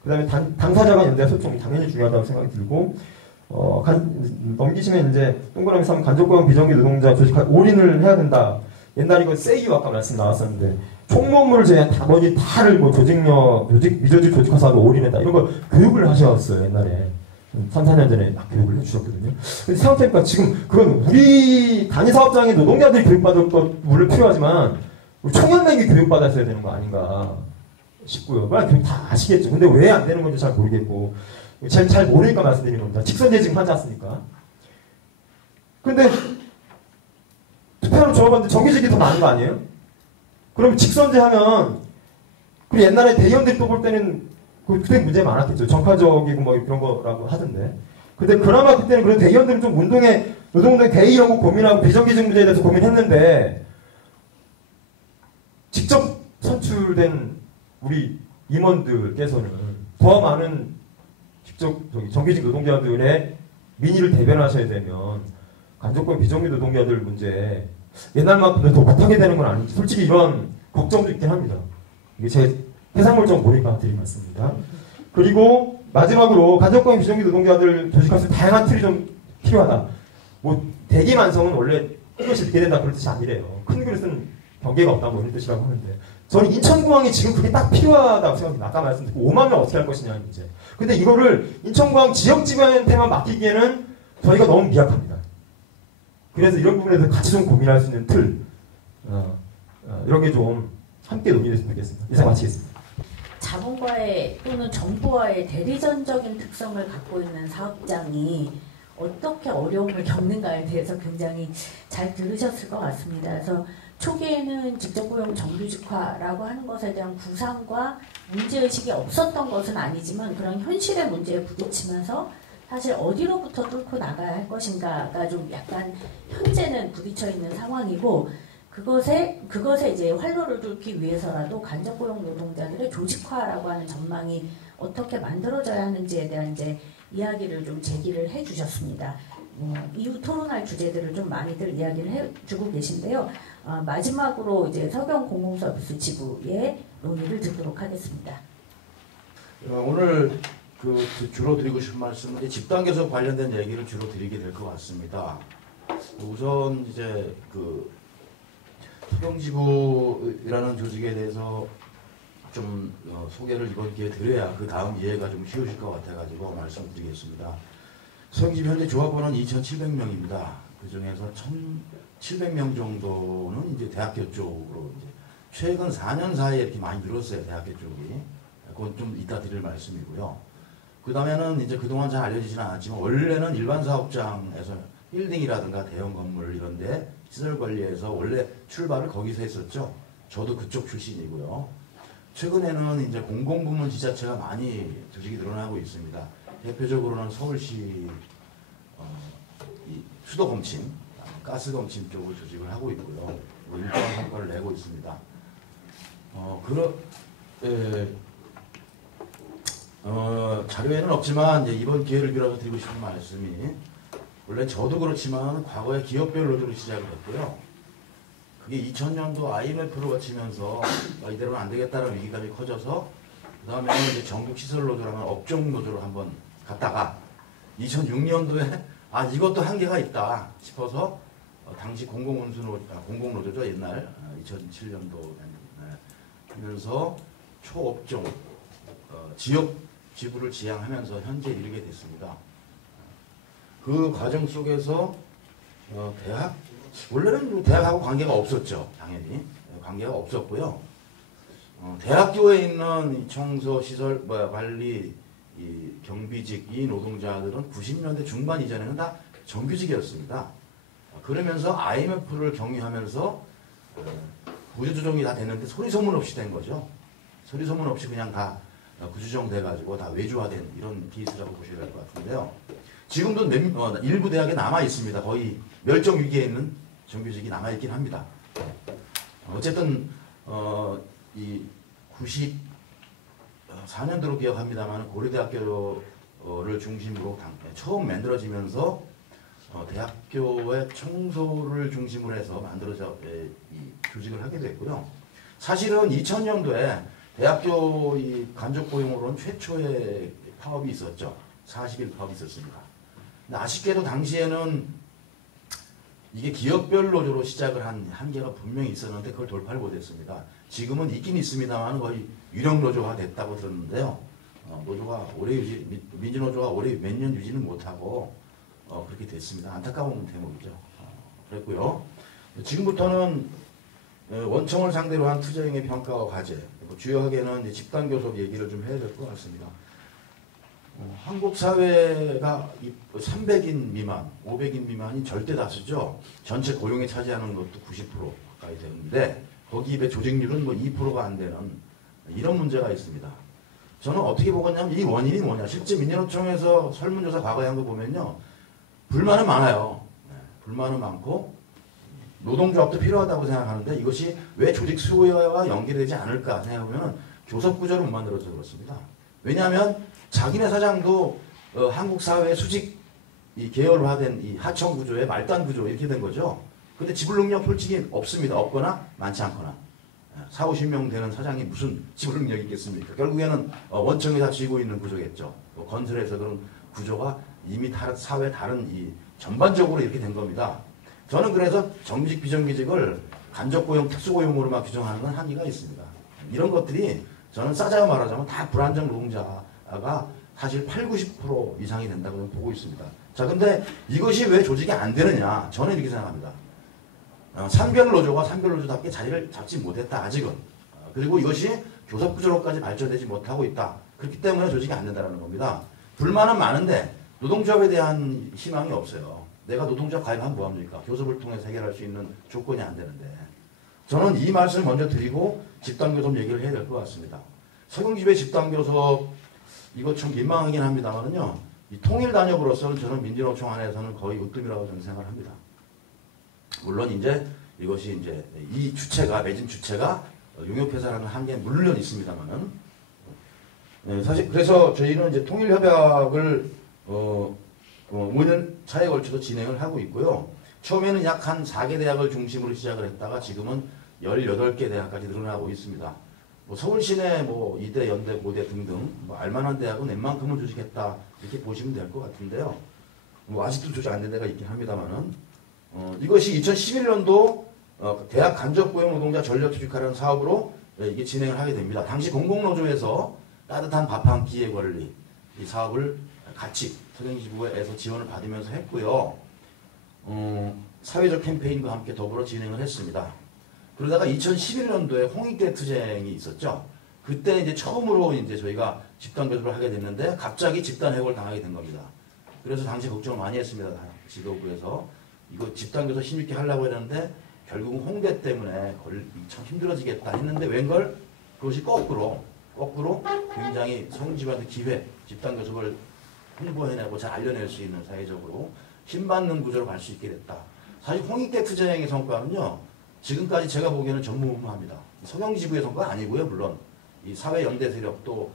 그 다음에 당사자 간 연대 소통이 당연히 중요하다고 생각이 들고 넘기시면 이제 동그라미 3 간접고용 비정규 노동자 조직 올인을 해야 된다. 옛날에 이거 세이유 아까 말씀 나왔었는데 총무물을 제한 나머지 다를 뭐 미조직 조직화사도 올인했다. 이런 거 교육을 하셨어요. 옛날에. 3, 4년 전에 막 교육을 해주셨거든요. 근데 생각해보니까 지금 그건 우리 단위 사업장의 노동자들이 교육받을 것 물론 필요하지만 우리 총연맹이 교육받았어야 되는 거 아닌가 싶고요. 물론 교육 다 아시겠죠. 근데 왜 안 되는 건지 잘 모르겠고 잘 모르니까 말씀드리는 겁니다. 직선제 지금 하지 않습니까? 근데 투표는 적어봤는데 정규직이 더 많은 거 아니에요? 그럼 직선제 하면 그리고 옛날에 대의원들이 또 볼 때는 그때 문제 많았겠죠. 정파적이고 뭐 그런 거라고 하던데. 근데 그나마 그때는 그런 대의원들은 좀 노동운동에 대의 이런 거 고민하고 비정규직 문제에 대해서 고민했는데 직접 선출된 우리 임원들께서는 더 많은 직접 정규직 노동자들의 민의를 대변하셔야 되면 간접고용 비정규 노동자들 문제 옛날만큼 더 못하게 되는 건 아닌지 솔직히 이런 걱정도 있긴 합니다. 이게 제 해상물 좀 보니까 드린 말씀입니다. 그리고 마지막으로 간접고용 비정규 노동자들 조직할 수 다양한 틀이 좀 필요하다. 뭐 대기만성은 원래 그것이 이렇게 된다 그런 뜻이 아니래요. 큰 그릇은 경계가 없다 뭐 이런 뜻이라고 하는데 저는 인천공항이 지금 그게 딱 필요하다고 생각합니다. 아까 말씀드렸고 5만 명 어떻게 할 것이냐는 문제. 근데 이거를 인천공항 지역지방한테만 맡기기에는 저희가 너무 미약합니다. 그래서 이런 부분에서 같이 좀 고민할 수 있는 틀 이런 게 좀 함께 논의됐으면 좋겠습니다. 이상 마치겠습니다. 자본과의 또는 정부와의 대리전적인 특성을 갖고 있는 사업장이 어떻게 어려움을 겪는가에 대해서 굉장히 잘 들으셨을 것 같습니다. 그래서 초기에는 직접고용 정규직화라고 하는 것에 대한 구상과 문제의식이 없었던 것은 아니지만 그런 현실의 문제에 부딪히면서 사실 어디로부터 뚫고 나가야 할 것인가가 좀 약간 현재는 부딪혀 있는 상황이고 그것에 이제 활로를 뚫기 위해서라도 간접고용 노동자들의 조직화라고 하는 전망이 어떻게 만들어져야 하는지에 대한 이제 이야기를 좀 제기를 해주셨습니다. 이후 토론할 주제들을 좀 많이들 이야기를 해주고 계신데요. 마지막으로 이제 서경 공공서비스 지부의 논의를 듣도록 하겠습니다. 오늘 주로 드리고 싶은 말씀은 집단 개선 관련된 얘기를 주로 드리게 될 것 같습니다. 우선 이제 서경지부라는 조직에 대해서 좀 소개를 이번 기회에 드려야 그 다음 이해가 좀 쉬우실 것 같아가지고 말씀드리겠습니다. 서영집 현재 조합원은 2,700명입니다. 그 중에서 1,700명 정도는 이제 대학교 쪽으로 이제 최근 4년 사이에 이렇게 많이 늘었어요. 대학교 쪽이. 그건 좀 이따 드릴 말씀이고요. 그 다음에는 이제 그동안 잘 알려지지는 않았지만 원래는 일반 사업장에서 빌딩이라든가 대형 건물 이런데 시설 관리에서 원래 출발을 거기서 했었죠. 저도 그쪽 출신이고요. 최근에는 이제 공공부문 지자체가 많이 조직이 늘어나고 있습니다. 대표적으로는 서울시 이 수도검침, 가스검침 쪽을 조직을 하고 있고요. 일정 성과를 내고 있습니다. 자료에는 없지만 이제 이번 기회를 빌어서 드리고 싶은 말씀이 원래 저도 그렇지만 과거에 기업별 노조로 시작을 했고요. 그게 2000년도 IMF로 거치면서 이대로는 안 되겠다는 위기감이 커져서 그 다음에는 이제 전국 시설 노조라는 업종 노조로 한번 갔다가 2006년도에 이것도 한계가 있다 싶어서 당시 공공노조죠. 옛날 2007년도 하면서 초업종 지역 지부를 지향하면서 현재 이르게 됐습니다. 그 과정 속에서 원래는 대학하고 관계가 없었죠. 당연히 관계가 없었고요. 대학교에 있는 청소 시설 관리 이 경비직 이 노동자들은 90년대 중반 이전에는 다 정규직이었습니다. 그러면서 IMF를 경유하면서 구조조정이 다 됐는데 소리 소문 없이 된 거죠. 소리 소문 없이 그냥 다 구조조정 돼가지고 다 외주화된 이런 케이스라고 보셔야 될 것 같은데요. 지금도 일부 대학에 남아 있습니다. 거의 멸종 위기에 있는 정규직이 남아 있긴 합니다. 어쨌든 이 94년도로 기억합니다만 고려대학교를 중심으로 처음 만들어지면서 대학교의 청소를 중심으로 해서 만들어져 이 조직을 하게 됐고요. 사실은 2000년도에 대학교 이 간접 고용으로는 최초의 파업이 있었죠. 40일 파업이 있었습니다. 근데 아쉽게도 당시에는 이게 기업별 노조로 시작을 한 한계가 분명히 있었는데 그걸 돌파를 못했습니다. 지금은 있긴 있습니다만 거의 유령 노조가 됐다고 들었는데요. 노조가 오래 민주노조가 오래 몇 년 유지는 못하고 그렇게 됐습니다. 안타까운 대목이죠. 그랬고요. 지금부터는 원청을 상대로 한 투쟁의 평가와 과제, 주요하게는 집단교섭 얘기를 좀 해야 될 것 같습니다. 한국 사회가 300인 미만, 500인 미만이 절대 다수죠. 전체 고용에 차지하는 것도 90% 가까이 되는데 거기에 조직률은 뭐 2%가 안 되는 이런 문제가 있습니다. 저는 어떻게 보겠냐면 이 원인이 뭐냐. 실제 민주노총에서 설문조사 과거에 한 거 보면요. 불만은 많아요. 불만은 많고 노동조합도 필요하다고 생각하는데 이것이 왜 조직 수요와 연계되지 않을까 생각하면 교섭구조를 못 만들어서 그렇습니다. 왜냐하면 자기네 사장도 한국 사회의 수직 이 계열화된 이 하청 구조의 말단 구조 이렇게 된 거죠. 근데 지불 능력 솔직히 없습니다. 없거나 많지 않거나 4, 50명 되는 사장이 무슨 지불 능력이 있겠습니까? 결국에는 원청이 다 쥐고 있는 구조겠죠. 건설에서 그런 구조가 이미 사회 다른 이 전반적으로 이렇게 된 겁니다. 저는 그래서 정규직 비정규직을 간접고용 특수고용으로만 규정하는 건 한계가 있습니다. 이런 것들이 저는 싸자고 말하자면 다 불안정 노동자가 사실 8, 90% 이상이 된다고 저는 보고 있습니다. 자, 근데 이것이 왜 조직이 안 되느냐? 저는 이렇게 생각합니다. 산별노조가 산별노조답게 자리를 잡지 못했다, 아직은. 그리고 이것이 교섭구조로까지 발전되지 못하고 있다. 그렇기 때문에 조직이 안 된다는 겁니다. 불만은 많은데 노동조합에 대한 희망이 없어요. 내가 노동조합 가입하면 뭐합니까? 교섭을 통해서 해결할 수 있는 조건이 안 되는데. 저는 이 말씀을 먼저 드리고 집단교섭 얘기를 해야 될 것 같습니다. 서경집의 집단교섭 이거 참 민망하긴 합니다만은요. 이 통일 단협으로서는 저는 민주노총 안에서는 거의 으뜸이라고 저는 생각을 합니다. 물론 이제 이것이 이제 이 주체가 매진 주체가 용역회사라는 한계는 물론 있습니다만은 사실 그래서 저희는 이제 통일 협약을 5년 차에 걸쳐서 진행을 하고 있고요. 처음에는 약 한 4개 대학을 중심으로 시작을 했다가 지금은 18개 대학까지 늘어나고 있습니다. 뭐 서울 시내 뭐 이대, 연대, 고대 등등 뭐 알만한 대학은 웬만큼은 조직했다 이렇게 보시면 될 것 같은데요. 뭐 아직도 조직 안 된 데가 있긴 합니다만은 이것이 2011년도 대학 간접고용 노동자 전력 조직하라는 사업으로 이게 진행을 하게 됩니다. 당시 공공노조에서 따뜻한 밥 한 끼의 권리 이 사업을 같이 서경지부에서 지원을 받으면서 했고요. 사회적 캠페인과 함께 더불어 진행을 했습니다. 그러다가 2011년도에 홍익대 투쟁이 있었죠. 그때 이제 처음으로 이제 저희가 집단 교섭을 하게 됐는데 갑자기 집단 해고를 당하게 된 겁니다. 그래서 당시 걱정을 많이 했습니다. 지도부에서 이거 집단 교섭 힘있게 하려고 했는데 결국은 홍대 때문에 참 힘들어지겠다 했는데 웬걸 그것이 거꾸로 굉장히 서경지부한테 기회, 집단 교섭을 홍보해내고 잘 알려낼 수 있는 사회적으로 힘받는 구조로 갈 수 있게 됐다. 사실 홍익대 투쟁의 성과는요. 지금까지 제가 보기에는 전무후무합니다. 서경지부의 성과가 아니고요. 물론 이 사회 연대 세력도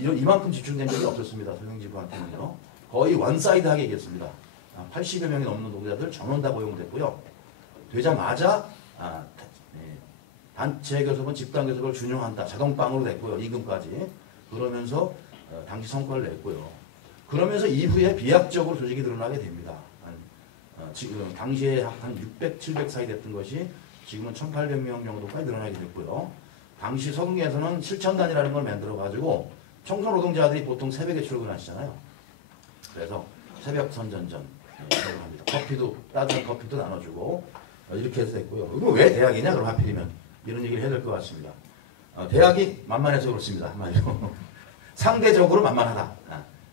이만큼 집중된 적이 없었습니다. 서경지부한테는요. 거의 원사이드하게 얘기했습니다. 80여 명이 넘는 노동자들 전원 다 고용됐고요. 되자마자 단체 교섭은 집단 교섭을 준용한다. 자동빵으로 됐고요. 임금까지. 그러면서 당시 성과를 냈고요. 그러면서 이후에 비약적으로 조직이 늘어나게 됩니다. 지금 당시에 한 600, 700 사이 됐던 것이 지금은 1,800명 정도까지 늘어나게 됐고요. 당시 서경에서는 실천단이라는 걸 만들어가지고 청소 노동자들이 보통 새벽에 출근하시잖아요. 그래서 새벽 선전전 합니다. 커피도 따뜻한 커피도 나눠주고 이렇게 해서 됐고요. 이거 왜 대학이냐? 그럼 하필이면 이런 얘기를 해야 될 것 같습니다. 대학이 만만해서 그렇습니다. 한마디로 상대적으로 만만하다.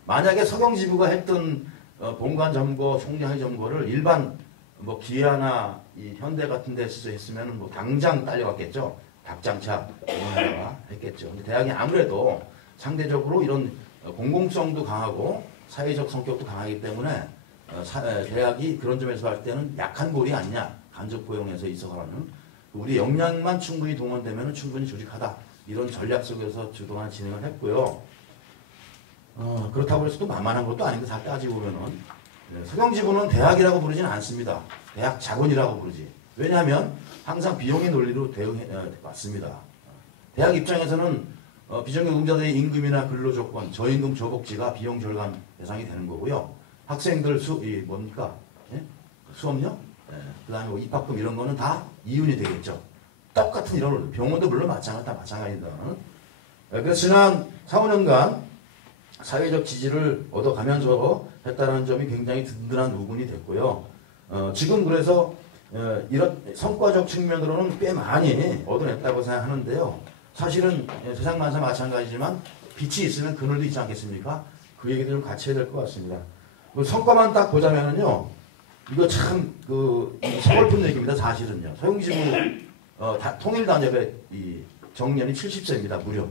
만약에 서경지부가 했던 본관 점거, 총량의 점거를 일반 뭐 기아나 이 현대 같은 데서 했으면 뭐 당장 딸려갔겠죠. 닭장차 응원하다가 했겠죠. 근데 대학이 아무래도 상대적으로 이런 공공성도 강하고 사회적 성격도 강하기 때문에 대학이 그런 점에서 할 때는 약한 볼이 아니냐. 간접 고용에서 있어서는 우리 역량만 충분히 동원되면 충분히 조직하다. 이런 전략 속에서 주도한 진행을 했고요. 그렇다고 해서 또 만만한 것도 아닌데 다 따지고 보면은 서경지부는 대학이라고 부르지는 않습니다. 대학 자본이라고 부르지. 왜냐하면 항상 비용의 논리로 대응해 왔습니다. 대학 입장에서는 비정규 노동자들의 임금이나 근로조건, 저임금 저복지가 비용 절감 대상이 되는 거고요. 학생들 뭡니까? 예? 수업료? 예. 그 다음에 뭐 입학금 이런 거는 다 이윤이 되겠죠. 똑같은 이런 병원도 물론 다 마찬가지다. 그래서 지난 4, 5년간 사회적 지지를 얻어가면서 했다는 점이 굉장히 든든한 부분이 됐고요. 지금 그래서 이런 성과적 측면으로는 꽤 많이 얻어냈다고 생각하는데요. 사실은 세상만사 마찬가지지만 빛이 있으면 그늘도 있지 않겠습니까? 그 얘기도 좀 같이 해야 될 것 같습니다. 성과만 딱 보자면은요, 이거 참 서글픈 얘기입니다. 사실은요. 서경지부 통일단협의 이 정년이 70세입니다. 무려.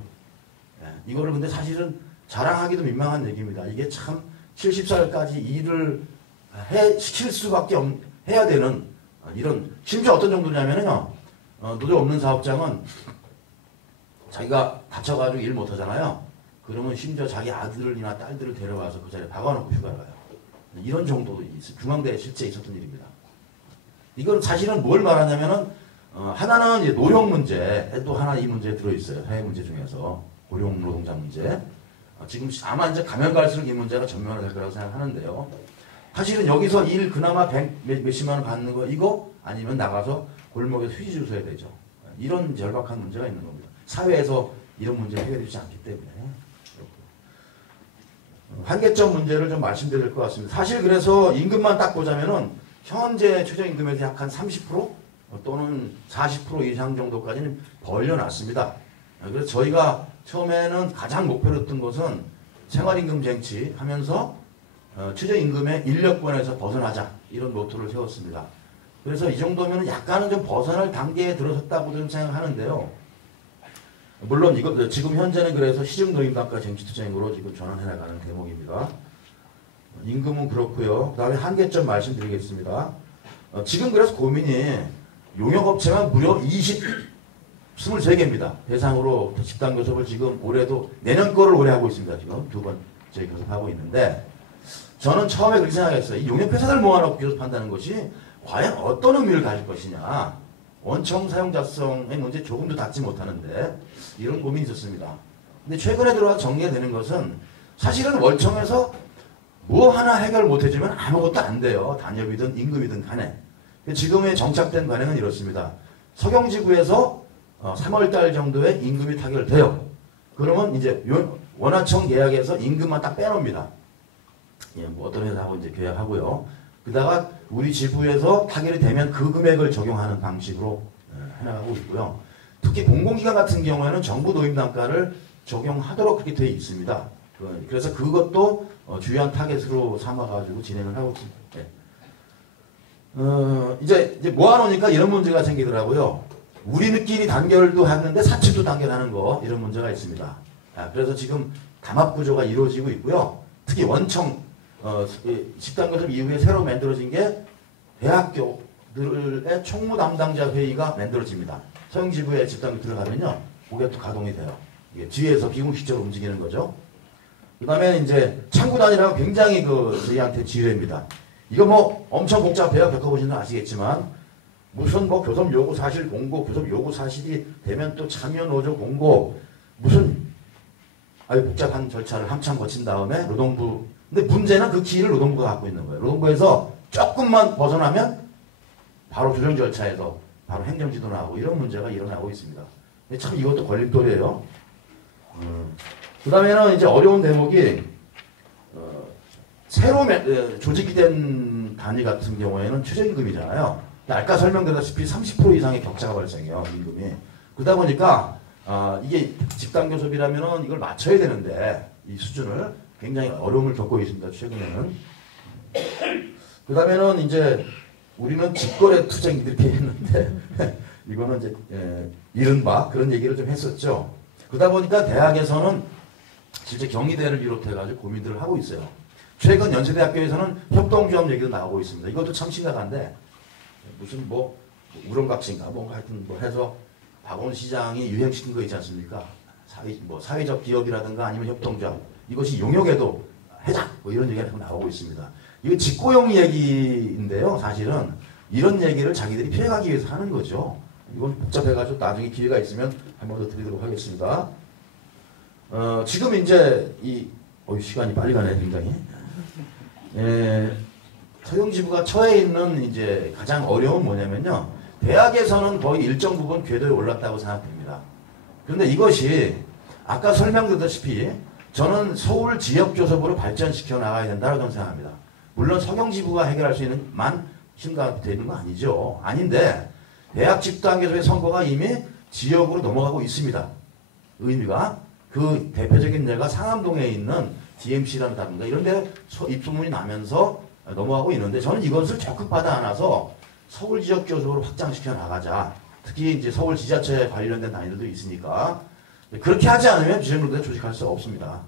이거를 근데 사실은 자랑하기도 민망한 얘기입니다. 이게 참 70살까지 일을 시킬 수밖에 해야 되는 이런, 심지어 어떤 정도냐면요, 노조 없는 사업장은 자기가 다쳐가지고 일 못하잖아요. 그러면 심지어 자기 아들이나 딸들을 데려와서 그 자리에 박아놓고 휴가를 가요. 이런 정도도 중앙대에 실제 있었던 일입니다. 이건 사실은 뭘 말하냐면은 하나는 이제 노령 문제, 또 하나 이 문제에 들어있어요. 사회 문제 중에서 고령 노동자 문제. 지금 아마 이제 가면 갈수록 이 문제가 전면화될 거라고 생각하는데요. 사실은 여기서 일 그나마 몇십만 원 받는 거 이거 아니면 나가서 골목에서 휴지 주셔야 되죠. 이런 절박한 문제가 있는 겁니다. 사회에서 이런 문제가 해결되지 않기 때문에. 한계점 문제를 좀 말씀드릴 것 같습니다. 사실 그래서 임금만 딱 보자면은 현재 최저임금에서 약 한 30% 또는 40% 이상 정도까지는 벌려놨습니다. 그래서 저희가 처음에는 가장 목표로 했던 것은 생활임금 쟁취하면서 최저임금의 인력권에서 벗어나자 이런 모토를 세웠습니다. 그래서 이 정도면 약간은 좀 벗어날 단계에 들어섰다고 좀 생각하는데요. 물론 이거 지금 현재는 그래서 시중노임단가 쟁취투쟁으로 지금 전환해 나가는 대목입니다. 임금은 그렇고요. 그 다음에 한계점 말씀드리겠습니다. 지금 그래서 고민이 용역업체만 무려 23개입니다. 대상으로 집단 교섭을 지금 올해도 내년 거를 올해 하고 있습니다. 지금 두 번째 교섭하고 있는데 저는 처음에 그렇게 생각했어요. 이 용역회사들 모아놓고 교섭한다는 것이 과연 어떤 의미를 가질 것이냐. 원청 사용자성의 문제 조금도 닿지 못하는데 이런 고민이 있었습니다. 근데 최근에 들어와서 정리가 되는 것은 사실은 월청에서 뭐 하나 해결 못해주면 아무것도 안 돼요. 단협이든 임금이든 간에. 지금의 정착된 관행은 이렇습니다. 서경지구에서 3월달 정도에 임금이 타결돼요. 그러면 이제 원화청 계약에서 임금만 딱 빼놓습니다. 예, 뭐 어떤 회사하고 이제 계약하고요. 그다가 우리 지부에서 타결이 되면 그 금액을 적용하는 방식으로 해나가고 있고요. 특히 공공기관 같은 경우에는 정부 도입 단가를 적용하도록 그렇게 되어 있습니다. 그래서 그것도 주요한 타겟으로 삼아가지고 진행을 하고 있습니다. 네. 이제 모아놓으니까 이런 문제가 생기더라고요. 우리들끼리 단결도 하는데 사측도 단결하는 거 이런 문제가 있습니다. 그래서 지금 담합구조가 이루어지고 있고요. 특히 원청 집단교섭 이후에 새로 만들어진 게 대학교들의 총무 담당자 회의가 만들어집니다. 서영지부에 집단교 들어가면요, 그게 또 가동이 돼요. 이게 뒤에서 비공식적으로 움직이는 거죠. 그 다음에 이제 창구단이라고 굉장히 저희한테 지뢰입니다. 이거 뭐 엄청 복잡해요. 겪어보시는 분 아시겠지만 무슨 뭐 교섭 요구 사실 공고, 교섭 요구 사실이 되면 또 참여 노조 공고, 무슨 아주 복잡한 절차를 한참 거친 다음에 노동부. 근데 문제는 그 기회를 노동부가 갖고 있는 거예요. 노동부에서 조금만 벗어나면 바로 조정 절차에서 바로 행정지도 나오고 이런 문제가 일어나고 있습니다. 참 이것도 걸림돌이에요. 그 다음에는 이제 어려운 대목이 새로 조직이 된 단위 같은 경우에는 최저임금이잖아요. 아까 설명드렸다시피 30% 이상의 격차가 발생해요. 임금이. 그러다 보니까 이게 집단교섭이라면은 이걸 맞춰야 되는데 이 수준을 굉장히 어려움을 겪고 있습니다. 최근에는. 그 다음에는 이제 우리는 직거래 투쟁 이렇게 했는데 이거는 이제 이른바 그런 얘기를 좀 했었죠. 그러다 보니까 대학에서는 실제 경희대를 비롯해가지고 고민들을 하고 있어요. 최근 연세대학교에서는 협동조합 얘기도 나오고 있습니다. 이것도 참 심각한데 무슨 뭐 우렁각시인가 뭔가 하여튼 뭐 해서 박원 시장이 유행시킨 거 있지 않습니까? 사회적 기업이라든가 아니면 협동조합 이것이 용역에도 해자 뭐 이런 얘기가 나오고 있습니다. 이거 직고용 얘기인데요. 사실은 이런 얘기를 자기들이 피해가기 위해서 하는 거죠. 이건 복잡해가지고 나중에 기회가 있으면 한 번 더 드리도록 하겠습니다. 지금 이제 시간이 빨리 가네 굉장히. 서영지부가 처해 있는 이제 가장 어려운 뭐냐면요. 대학에서는 거의 일정 부분 궤도에 올랐다고 생각됩니다. 그런데 이것이 아까 설명드렸다시피 저는 서울 지역교섭으로 발전시켜 나가야 된다고 저는 생각합니다. 물론 서경지부가 해결할 수 있는 만 심각되는 거 아니죠. 아닌데 대학 집단교섭의 선거가 이미 지역으로 넘어가고 있습니다. 의미가 그 대표적인 예가 상암동에 있는 DMC라든가 이런 데 입소문이 나면서 넘어가고 있는데 저는 이것을 적극 받아 안아서 서울 지역 교섭으로 확장시켜 나가자. 특히 이제 서울 지자체에 관련된 단위들도 있으니까 그렇게 하지 않으면 비정규직에 조직할 수 없습니다.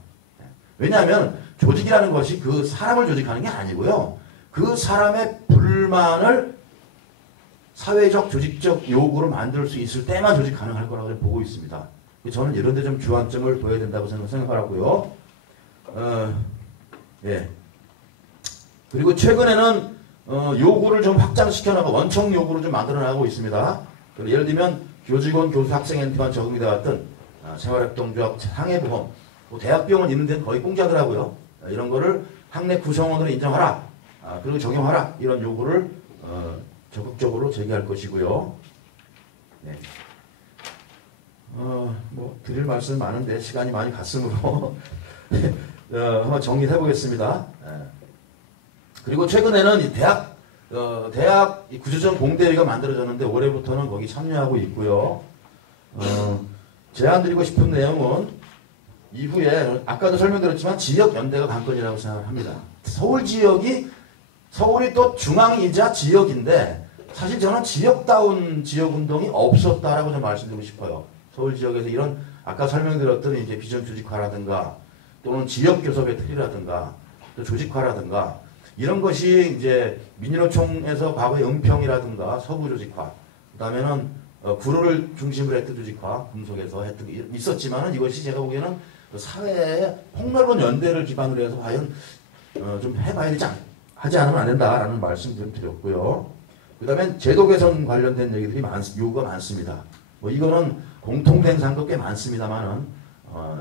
왜냐하면 조직이라는 것이 그 사람을 조직하는 게 아니고요. 그 사람의 불만을 사회적 조직적 요구로 만들 수 있을 때만 조직 가능할 거라고 보고 있습니다. 저는 이런 데 좀 주안점을 보여야 된다고 생각하고요. 예. 그리고 최근에는 요구를 좀 확장시켜 나가 원청 요구를 좀 만들어 나가고 있습니다. 예를 들면 교직원, 교수, 학생 엔트만 적응이 되었던 생활협동조합, 상해보험, 뭐 대학병원 있는 데는 거의 공짜더라고요. 이런 거를 학내 구성원으로 인정하라. 그리고 적용하라. 이런 요구를 적극적으로 제기할 것이고요. 네. 뭐 드릴 말씀 많은데 시간이 많이 갔으므로 한번 정리해 보겠습니다. 그리고 최근에는 이 대학 구조전 공대회가 만들어졌는데 올해부터는 거기 참여하고 있고요. 제안드리고 싶은 내용은 이후에 아까도 설명드렸지만 지역연대가 관건이라고 생각합니다. 서울이 또 중앙이자 지역인데 사실 저는 지역다운 지역운동이 없었다라고 좀 말씀드리고 싶어요. 서울 지역에서 이런 아까 설명드렸던 이제 비정규직화라든가 또는 지역교섭의 틀이라든가 또 조직화라든가 이런 것이 이제 민주노총에서 과거의 은평이라든가 서부조직화 그다음에는 구로를 중심으로 했던 조직화 금속에서 했던 게 있었지만은 이것이 제가 보기에는 사회의 폭넓은 연대를 기반으로 해서 과연 좀 해봐야 하지 않으면 안 된다라는 말씀 좀 드렸고요. 그 다음에 제도 개선 관련된 얘기들이 요구가 많습니다. 뭐 이거는 공통된 사항도 꽤 많습니다만은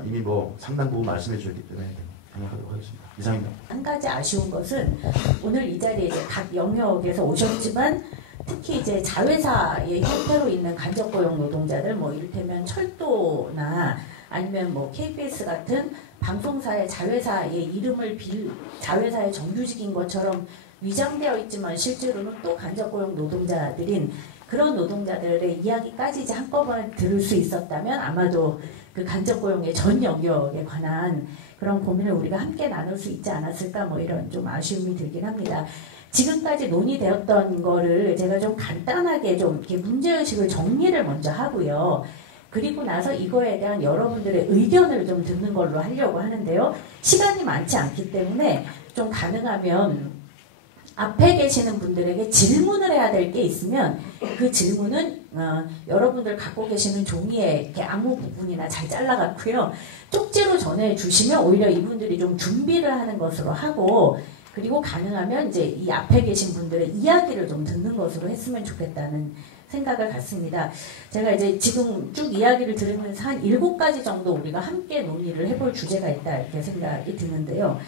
이미 뭐 상당 부분 말씀해 주셨기 때문에 생각하도록 하겠습니다. 이상입니다. 한 가지 아쉬운 것은 오늘 이 자리에 이제 각 영역에서 오셨지만 특히 이제 자회사의 형태로 있는 간접고용 노동자들, 뭐 이를테면 철도나 아니면 뭐 KBS 같은 방송사의 자회사의 이름을 자회사의 정규직인 것처럼 위장되어 있지만 실제로는 또 간접고용 노동자들인 그런 노동자들의 이야기까지 이제 한꺼번에 들을 수 있었다면 아마도 그 간접고용의 전 영역에 관한 그런 고민을 우리가 함께 나눌 수 있지 않았을까, 뭐 이런 좀 아쉬움이 들긴 합니다. 지금까지 논의되었던 거를 제가 좀 간단하게 좀 이렇게 문제의식을 정리를 먼저 하고요. 그리고 나서 이거에 대한 여러분들의 의견을 좀 듣는 걸로 하려고 하는데요. 시간이 많지 않기 때문에 좀 가능하면 앞에 계시는 분들에게 질문을 해야 될 게 있으면 그 질문은 여러분들 갖고 계시는 종이에 이렇게 아무 부분이나 잘 잘라갖고요. 쪽지로 전해주시면 오히려 이분들이 좀 준비를 하는 것으로 하고, 그리고 가능하면 이제 이 앞에 계신 분들의 이야기를 좀 듣는 것으로 했으면 좋겠다는 생각을 갖습니다. 제가 이제 지금 쭉 이야기를 들으면서 한 7가지 정도 우리가 함께 논의를 해볼 주제가 있다 이렇게 생각이 드는데요.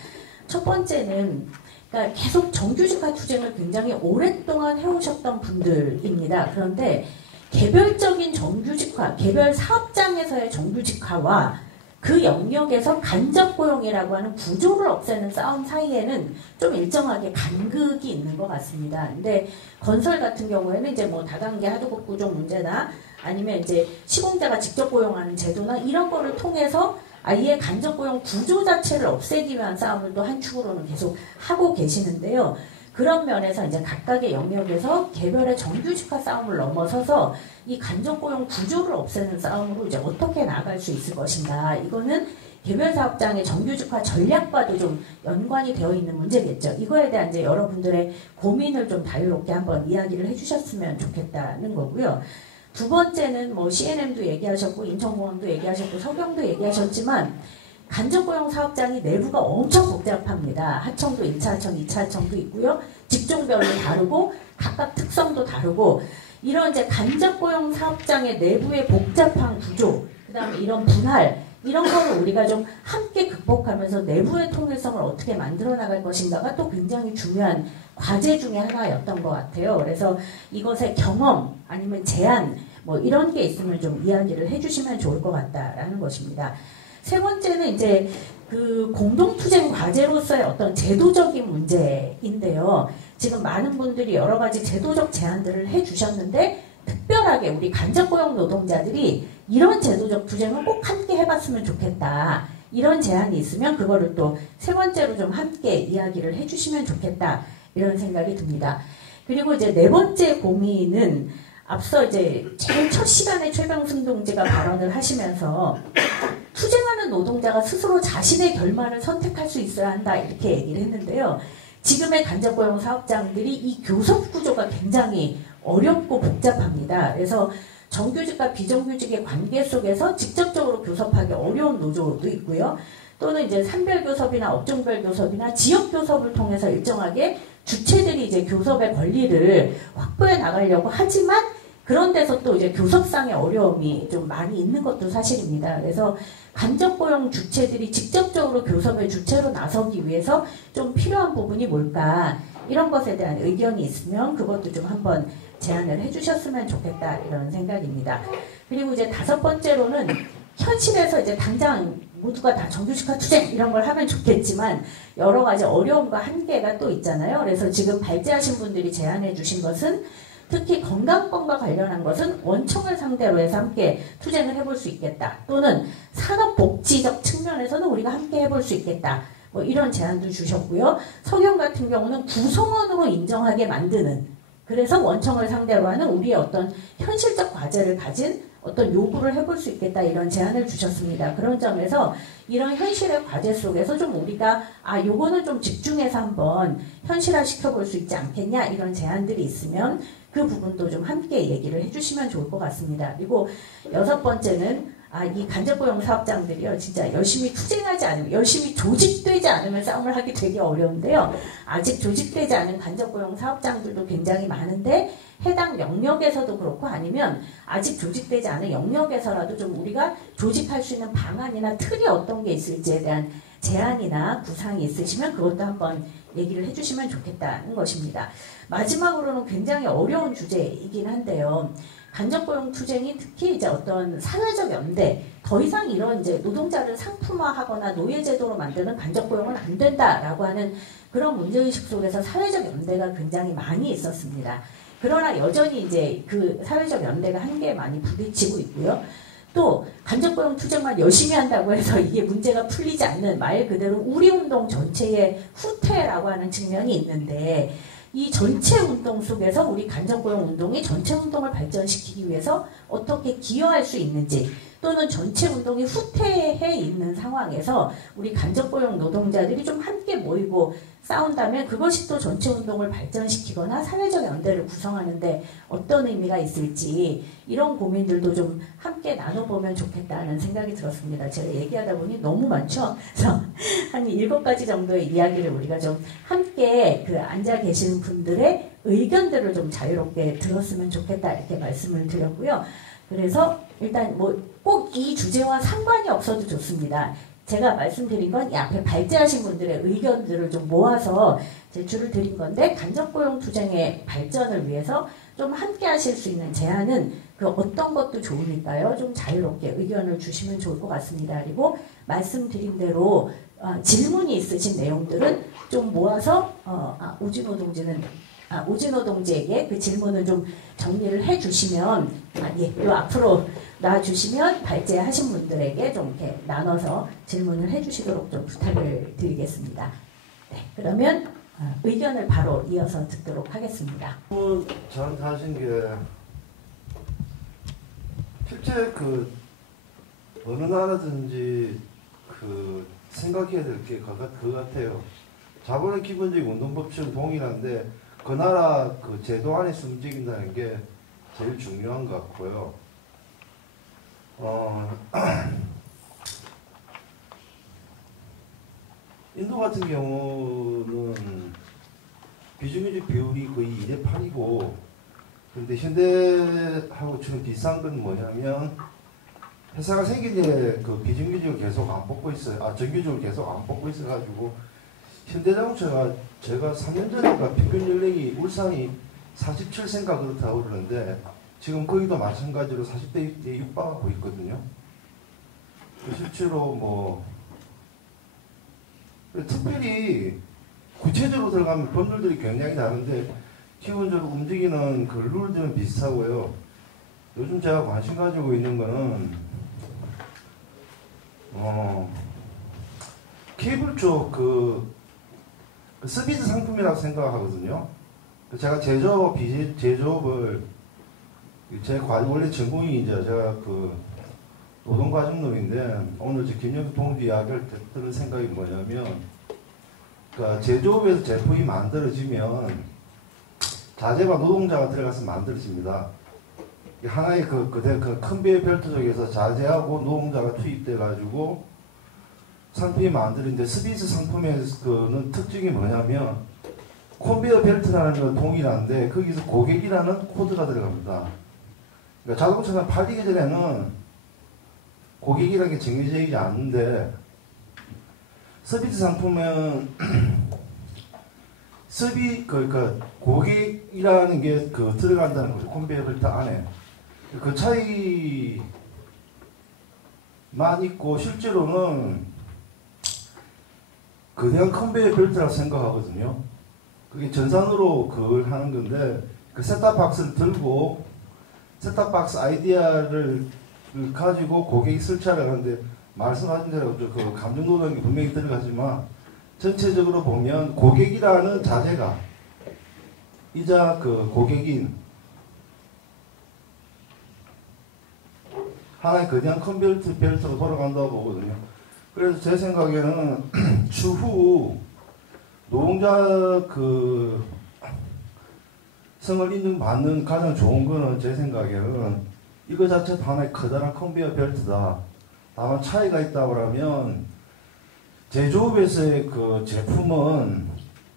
첫 번째는 그러니까 계속 정규직화 투쟁을 굉장히 오랫동안 해오셨던 분들입니다. 그런데 개별적인 정규직화, 개별 사업장에서의 정규직화와 그 영역에서 간접고용이라고 하는 구조를 없애는 싸움 사이에는 좀 일정하게 간극이 있는 것 같습니다. 근데 건설 같은 경우에는 이제 뭐 다단계 하도급 구조 문제나 아니면 이제 시공자가 직접 고용하는 제도나 이런 거를 통해서 아예 간접고용 구조 자체를 없애기 위한 싸움을 또 한 축으로는 계속 하고 계시는데요. 그런 면에서 이제 각각의 영역에서 개별의 정규직화 싸움을 넘어서서 이 간접고용 구조를 없애는 싸움으로 이제 어떻게 나아갈 수 있을 것인가. 이거는 개별 사업장의 정규직화 전략과도 좀 연관이 되어 있는 문제겠죠. 이거에 대한 이제 여러분들의 고민을 좀 자유롭게 한번 이야기를 해주셨으면 좋겠다는 거고요. 두 번째는 뭐 CNM도 얘기하셨고 인천공항도 얘기하셨고 서경도 얘기하셨지만 간접고용 사업장이 내부가 엄청 복잡합니다. 하청도 1차 하청, 2차 하청도 있고요. 직종별로 다르고 각각 특성도 다르고 이런 이제 간접고용 사업장의 내부의 복잡한 구조, 그 다음에 이런 분할, 이런 거를 우리가 좀 함께 극복하면서 내부의 통일성을 어떻게 만들어 나갈 것인가가 또 굉장히 중요한 과제 중에 하나였던 것 같아요. 그래서 이것의 경험 아니면 제안 뭐 이런 게 있으면 좀 이야기를 해주시면 좋을 것 같다라는 것입니다. 세 번째는 이제 그 공동투쟁 과제로서의 어떤 제도적인 문제인데요. 지금 많은 분들이 여러 가지 제도적 제안들을 해주셨는데 특별하게 우리 간접고용 노동자들이 이런 제도적 투쟁을 꼭 함께 해봤으면 좋겠다. 이런 제안이 있으면 그거를 또 세 번째로 좀 함께 이야기를 해주시면 좋겠다. 이런 생각이 듭니다. 그리고 이제 네 번째 고민은 앞서 이제 제일 첫 시간에 최병순 동지가 발언을 하시면서 투쟁하는 노동자가 스스로 자신의 결말을 선택할 수 있어야 한다 이렇게 얘기를 했는데요. 지금의 간접고용 사업장들이 이 교섭 구조가 굉장히 어렵고 복잡합니다. 그래서 정규직과 비정규직의 관계 속에서 직접적으로 교섭하기 어려운 노조도 있고요. 또는 이제 산별 교섭이나 업종별 교섭이나 지역 교섭을 통해서 일정하게 주체들이 이제 교섭의 권리를 확보해 나가려고 하지만 그런 데서 또 이제 교섭상의 어려움이 좀 많이 있는 것도 사실입니다. 그래서 간접고용 주체들이 직접적으로 교섭의 주체로 나서기 위해서 좀 필요한 부분이 뭘까, 이런 것에 대한 의견이 있으면 그것도 좀 한번 제안을 해주셨으면 좋겠다 이런 생각입니다. 그리고 이제 다섯 번째로는 현실에서 이제 당장 모두가 다 정규직화 투쟁 이런 걸 하면 좋겠지만 여러 가지 어려움과 한계가 또 있잖아요. 그래서 지금 발제하신 분들이 제안해 주신 것은 특히 건강권과 관련한 것은 원청을 상대로 해서 함께 투쟁을 해볼 수 있겠다. 또는 산업복지적 측면에서는 우리가 함께 해볼 수 있겠다. 뭐 이런 제안도 주셨고요. 서경 같은 경우는 구성원으로 인정하게 만드는, 그래서 원청을 상대로 하는 우리의 어떤 현실적 과제를 가진 어떤 요구를 해볼 수 있겠다 이런 제안을 주셨습니다. 그런 점에서 이런 현실의 과제 속에서 좀 우리가 요거는 좀 집중해서 한번 현실화 시켜볼 수 있지 않겠냐 이런 제안들이 있으면 그 부분도 좀 함께 얘기를 해주시면 좋을 것 같습니다. 그리고 여섯 번째는 이 간접고용 사업장들이요 진짜 열심히 투쟁하지 않으면, 열심히 조직되지 않으면 싸움을 하기 되게 어려운데요. 아직 조직되지 않은 간접고용 사업장들도 굉장히 많은데 해당 영역에서도 그렇고 아니면 아직 조직되지 않은 영역에서라도 좀 우리가 조직할 수 있는 방안이나 틀이 어떤 게 있을지에 대한 제안이나 구상이 있으시면 그것도 한번 얘기를 해주시면 좋겠다는 것입니다. 마지막으로는 굉장히 어려운 주제이긴 한데요. 간접고용 투쟁이 특히 이제 어떤 사회적 연대, 더 이상 이런 이제 노동자를 상품화하거나 노예제도로 만드는 간접고용은 안 된다라고 하는 그런 문제의식 속에서 사회적 연대가 굉장히 많이 있었습니다. 그러나 여전히 이제 그 사회적 연대가 한계에 많이 부딪히고 있고요. 또 간접고용 투쟁만 열심히 한다고 해서 이게 문제가 풀리지 않는 말 그대로 우리운동 전체의 후퇴라고 하는 측면이 있는데 이 전체 운동 속에서 우리 간접고용 운동이 전체 운동을 발전시키기 위해서 어떻게 기여할 수 있는지 또는 전체 운동이 후퇴해 있는 상황에서 우리 간접고용 노동자들이 좀 함께 모이고 싸운다면 그것이 또 전체 운동을 발전시키거나 사회적 연대를 구성하는데 어떤 의미가 있을지 이런 고민들도 좀 함께 나눠보면 좋겠다는 생각이 들었습니다. 제가 얘기하다 보니 너무 많죠? 그래서 한 7가지 정도의 이야기를 우리가 좀 함께 그 앉아 계시는 분들의 의견들을 좀 자유롭게 들었으면 좋겠다 이렇게 말씀을 드렸고요. 그래서 일단 뭐 꼭 이 주제와 상관이 없어도 좋습니다. 제가 말씀드린 건 이 앞에 발제하신 분들의 의견들을 좀 모아서 제출을 드린 건데 간접고용 투쟁의 발전을 위해서 좀 함께 하실 수 있는 제안은 그 어떤 것도 좋으니까요. 좀 자유롭게 의견을 주시면 좋을 것 같습니다. 그리고 말씀드린 대로 질문이 있으신 내용들은 좀 모아서 오진호 동지에게 그 질문을 좀 정리를 해주시면 요 앞으로 놔주시면 발제하신 분들에게 좀 이렇게 나눠서 질문을 해주시도록 좀 부탁을 드리겠습니다. 네, 그러면 의견을 바로 이어서 듣도록 하겠습니다. 저한테 하신 게 실제 그 어느 나라든지 그 생각해야 될 게 그거 같아요. 자본의 기본적인 운동 법칙은 동일한데 그 나라 그 제도 안에서 움직인다는 게 제일 중요한 것 같고요. 인도 같은 경우는 비정규직 비율이 거의 2대 8이고 근데 현대하고 좀 비슷한 건 뭐냐면 회사가 생긴 뒤에 그 비정규직을 계속 안 뽑고 있어요. 정규직을 계속 안 뽑고 있어가지고 현대자동차가 제가 3년 전인가 평균 연령이 울산이 47세인가 그렇다고 그러는데 지금 거기도 마찬가지로 40대에 육박하고 있거든요. 실제로 뭐 특별히 구체적으로 들어가면 법률들이 굉장히 다른데 기본적으로 움직이는 그 룰들은 비슷하고요. 요즘 제가 관심 가지고 있는 거는 케이블 쪽 그 서비스 상품이라고 생각하거든요. 제가 제조업, 제조업을 원래 전공이 이제 제가 그 노동과정론인데 오늘 김영수 동지 이야기를 듣는 생각이 뭐냐면 그러니까 제조업에서 제품이 만들어지면 자재와 노동자가 들어가서 만들어집니다. 하나의 그 컨베이어 벨트 쪽에서 자재하고 노동자가 투입돼 가지고 상품이 만드는데 서비스 상품의 그는 특징이 뭐냐면 컨베이어 벨트라는 건 동일한데 거기서 고객이라는 코드가 들어갑니다. 그러니까 자동차가 팔리기 전에는 고객이라는 게 정해지지 않는데 서비스 상품은 그러니까 고객이라는 게 들어간다는 거죠. 컨베이어 벨트 안에. 그 차이만 있고 실제로는 그냥 컨베이어 벨트라고 생각하거든요. 그게 전산으로 그걸 하는 건데 그 셋탑박스를 들고 셋탑박스 아이디어를 가지고 고객이 설치하려 하는데 말씀하신 대로 그 감정노동이 분명히 들어가지만 전체적으로 보면 고객이라는 자재가 이자 그 고객인 하나의 그냥 컨베이어 벨트로 돌아간다고 보거든요. 그래서 제 생각에는 추후 노동자 그 성을 인정받는 가장 좋은 거는 제 생각에는 이거 자체도 하나의 커다란 컨베이어 벨트다. 다만 차이가 있다고 하면 제조업에서의 그 제품은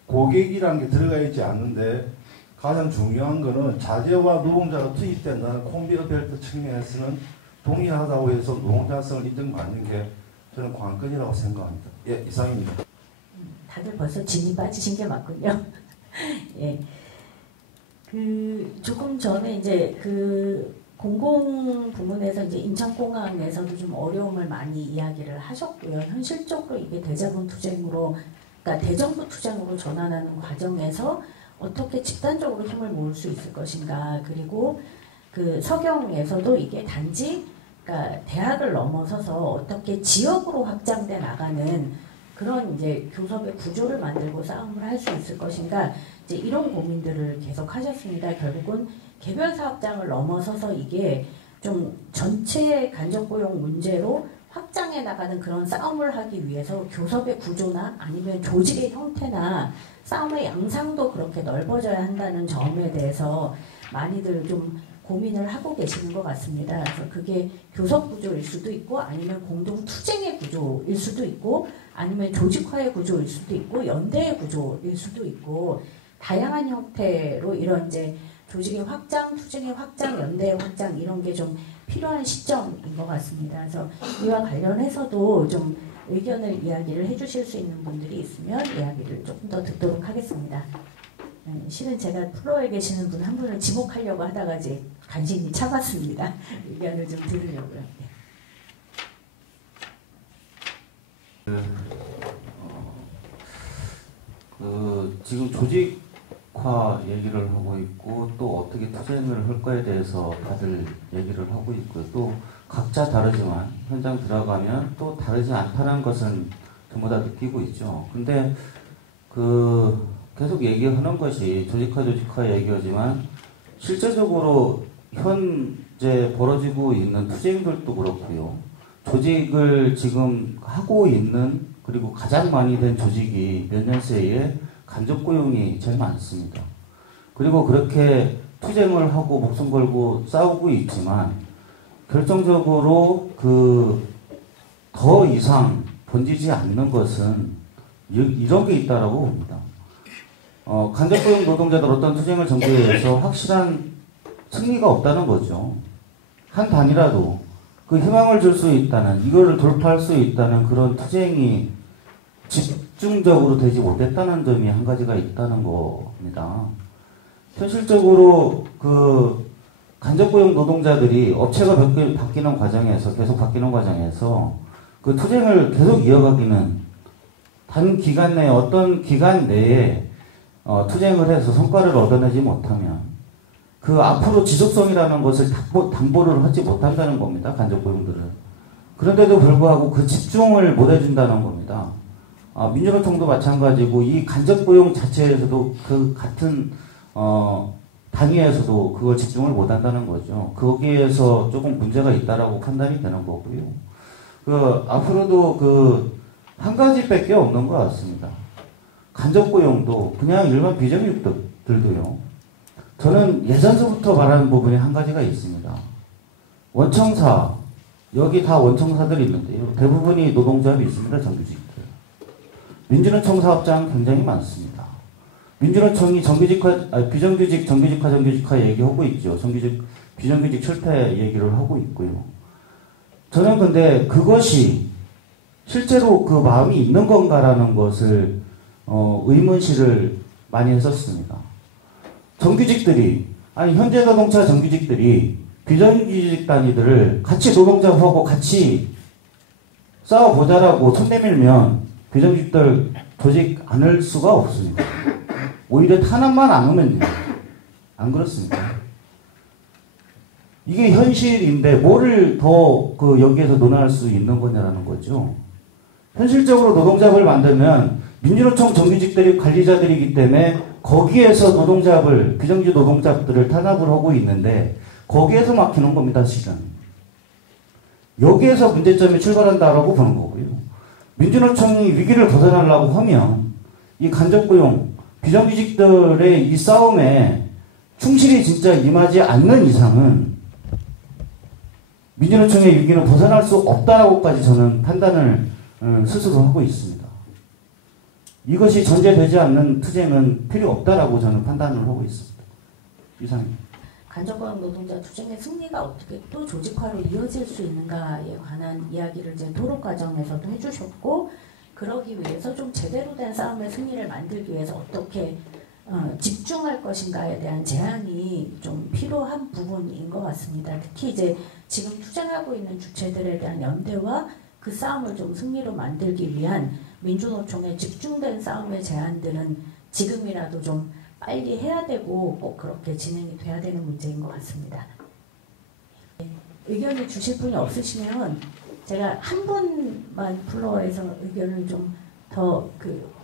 고객이라는 게 들어가 있지 않는데 가장 중요한 거는 자재와 노동자가 투입된다는 컨베이어 벨트 측면에서는 동일하다고 해서 노동자성을 인정받는 게 저는 관건이라고 생각합니다. 예, 이상입니다. 다들 벌써 진이 빠지신 게 맞군요. 예. 조금 전에 이제 공공 부문에서 이제 인천공항에서도 좀 어려움을 많이 이야기를 하셨고요. 현실적으로 이게 대자본 투쟁으로, 그러니까 대정부 투쟁으로 전환하는 과정에서 어떻게 집단적으로 힘을 모을 수 있을 것인가. 그리고 서경에서도 이게 단지 그러니까 대학을 넘어서서 어떻게 지역으로 확장돼 나가는 그런 이제 교섭의 구조를 만들고 싸움을 할 수 있을 것인가. 이제 이런 고민들을 계속 하셨습니다. 결국은 개별 사업장을 넘어서서 이게 좀 전체 간접고용 문제로 확장해 나가는 그런 싸움을 하기 위해서 교섭의 구조나 아니면 조직의 형태나 싸움의 양상도 그렇게 넓어져야 한다는 점에 대해서 많이들 좀 고민을 하고 계시는 것 같습니다. 그래서 그게 교섭 구조일 수도 있고 아니면 공동 투쟁의 구조일 수도 있고 아니면 조직화의 구조일 수도 있고 연대의 구조일 수도 있고 다양한 형태로 이런 이제 조직의 확장, 투쟁의 확장, 연대의 확장 이런 게 좀 필요한 시점인 것 같습니다. 그래서 이와 관련해서도 좀 의견을 이야기를 해주실 수 있는 분들이 있으면 이야기를 조금 더 듣도록 하겠습니다. 실은 제가 플로어에 계시는 분 한 분을 지목하려고 하다가 이제 간신히 참았습니다. 의견을 좀 들으려고요. 지금 조직화 얘기를 하고 있고 또 어떻게 투쟁을 할 거에 대해서 다들 얘기를 하고 있고요. 또 각자 다르지만 현장 들어가면 또 다르지 않다는 것은 전부 다 느끼고 있죠. 근데 계속 얘기하는 것이 조직화 얘기하지만 실제적으로 현재 벌어지고 있는 투쟁들도 그렇고요. 조직을 지금 하고 있는 그리고 가장 많이 된 조직이 몇 년 새에 간접고용이 제일 많습니다. 그리고 그렇게 투쟁을 하고 목숨 걸고 싸우고 있지만 결정적으로 더 이상 번지지 않는 것은 이런 게 있다라고 봅니다. 간접고용 노동자들 어떤 투쟁을 전개해서 확실한 승리가 없다는 거죠. 한 단이라도 그 희망을 줄 수 있다는, 이거를 돌파할 수 있다는 그런 투쟁이 집중적으로 되지 못했다는 점이 한 가지가 있다는 겁니다. 현실적으로 간접고용 노동자들이 업체가 바뀌는 과정에서, 계속 바뀌는 과정에서 그 투쟁을 계속 이어가기는 단 기간 내에, 어떤 기간 내에 투쟁을 해서 성과를 얻어내지 못하면 그 앞으로 지속성이라는 것을 담보를 하지 못한다는 겁니다. 간접고용들은. 그런데도 불구하고 그 집중을 못 해준다는 겁니다. 민주노총도 마찬가지고 이 간접고용 자체에서도 그 같은 단위에서도 그걸 집중을 못 한다는 거죠. 거기에서 조금 문제가 있다라고 판단이 되는 거고요. 앞으로도 한 가지밖에 없는 것 같습니다. 간접고용도 그냥 일반 비정규직들도요. 저는 예전서부터 말하는 부분이 한 가지가 있습니다. 원청사, 여기 다 원청사들이 있는데요. 대부분이 노동조합이 있습니다. 정규직들. 민주노총 사업장 굉장히 많습니다. 민주노총이 비정규직, 정규직화 얘기하고 있죠. 비정규직 철폐 얘기를 하고 있고요. 저는 근데 그것이 실제로 그 마음이 있는 건가라는 것을 의문시를 많이 했었습니다. 정규직들이, 현대자동차 정규직들이 비정규직 단위들을 같이 노동자하고 같이 싸워보자라고 손 내밀면 비정규직들 조직 않을 수가 없습니다. 오히려 탄압만 안 오면 돼요. 안 그렇습니까? 이게 현실인데 뭐를 더 여기에서 논할 수 있는 거냐라는 거죠. 현실적으로 노동조합을 만들면 민주노총 정규직들이 관리자들이기 때문에 거기에서 비정규직 노동자들을 탄압을 하고 있는데 거기에서 막히는 겁니다, 실은. 여기에서 문제점이 출발한다라고 보는 거고요. 민주노총이 위기를 벗어나려고 하면 이 간접고용, 비정규직들의 이 싸움에 충실히 진짜 임하지 않는 이상은 민주노총의 위기는 벗어날 수 없다라고까지 저는 판단을 스스로 하고 있습니다. 이것이 전제되지 않는 투쟁은 필요 없다라고 저는 판단을 하고 있습니다. 이상입니다. 간접고용 노동자 투쟁의 승리가 어떻게 또 조직화로 이어질 수 있는가에 관한 이야기를 이제 토론 과정에서도 해주셨고 그러기 위해서 좀 제대로 된 싸움의 승리를 만들기 위해서 어떻게 집중할 것인가에 대한 제안이 좀 필요한 부분인 것 같습니다. 특히 이제 지금 투쟁하고 있는 주체들에 대한 연대와 그 싸움을 좀 승리로 만들기 위한 민주노총의 집중된 싸움의 제안들은 지금이라도 좀 빨리 해야 되고 꼭 그렇게 진행이 돼야 되는 문제인 것 같습니다. 의견을 주실 분이 없으시면 제가 한 분만 플로어에서 의견을 좀 더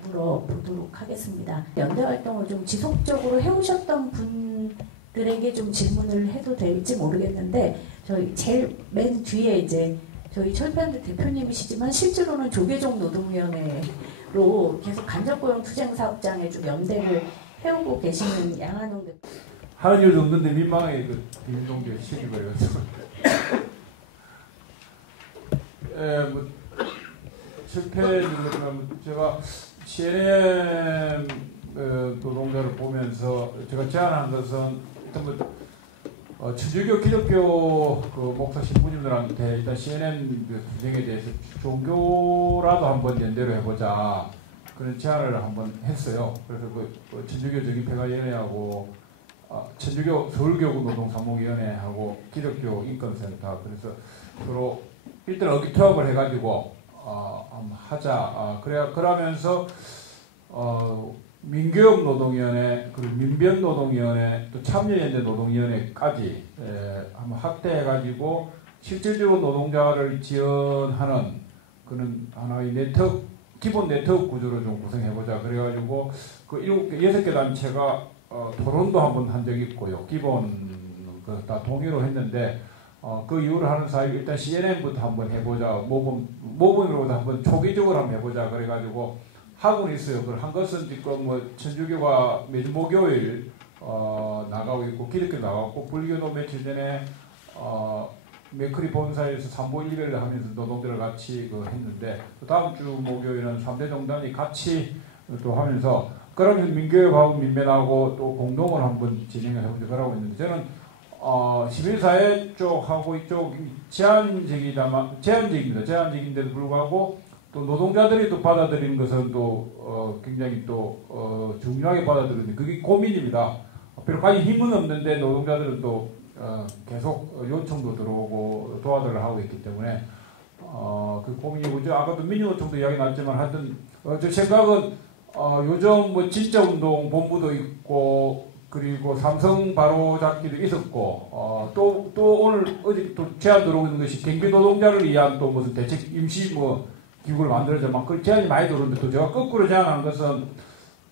물어보도록 하겠습니다. 연대 활동을 좀 지속적으로 해오셨던 분들에게 좀 질문을 해도 될지 모르겠는데 저희 제일 맨 뒤에 이제 저희 철폐연대 대표님이시지만 실제로는 조계종 노동위원회로 계속 간접고용 투쟁사업장에 좀 연대를 해오고 계시는 양한홍 대표. 하는 일도 없는데 민망하게 그 비밀동계 시켜버려가지고. 실패는 제가 CNN 노동자를 보면서 제가 제안한 것은 일단 천주교 기독교 목사 신부님들한테 일단 CNN 투쟁에 대해서 종교라도 한번 연대로 해보자 그런 제안을 한번 했어요. 그래서 천주교 정의폐가위원회하고 천주교 서울교구 노동사무위원회하고 기독교 인권센터 그래서 서로 일단 의기투합을 해가지고 한번 하자. 그러면서 민교협 노동위원회, 그리고 민변 노동위원회, 또 참여연대 노동위원회까지 한번 확대해가지고 실질적으로 노동자를 지원하는 그런 하나의 네트워크, 기본 네트워크 구조를 좀 구성해보자. 그래가지고 그 6개 단체가 토론도 한번 한 적이 있고요. 기본 다 동의로 했는데. 그 이후로 하는 사이 일단 CNN부터 한번 해보자. 모범으로부터 한번 초기적으로 한번 해보자. 그래가지고 하고는 있어요. 그걸 한 것은 지금 천주교가 매주 목요일 나가고 있고 기독교 나가고 불교도 며칠 전에 메크리 본사에서 3보 1배를 하면서 노동자를 같이 했는데 그 다음 주 목요일은 3대 정당이 같이 또 하면서 그러면서 민교협하고 민변하고 또 공동을 한번 진행을 해보자. 그러고 있는데 저는 시민사회 쪽하고 이쪽 제한적입니다. 제한적인데도 불구하고 또 노동자들이 또 받아들이는 것은 또 굉장히 또 중요하게 받아들이는데 그게 고민입니다. 별까지 힘은 없는데 노동자들은 또 계속 요청도 들어오고 도와달라고 하고 있기 때문에 그 고민이고 아까도 민주노총도 이야기 나왔지만 하여튼 제 생각은 요즘 진짜 운동 본부도 있고 그리고 삼성 바로잡기도 있었고 또 오늘 어제 또 제안 들어오고 있는 것이 경비 노동자를 위한 또 무슨 대책 임시 기구를 만들어자만 그 제안이 많이 들어오는데 또 제가 거꾸로 제안한 것은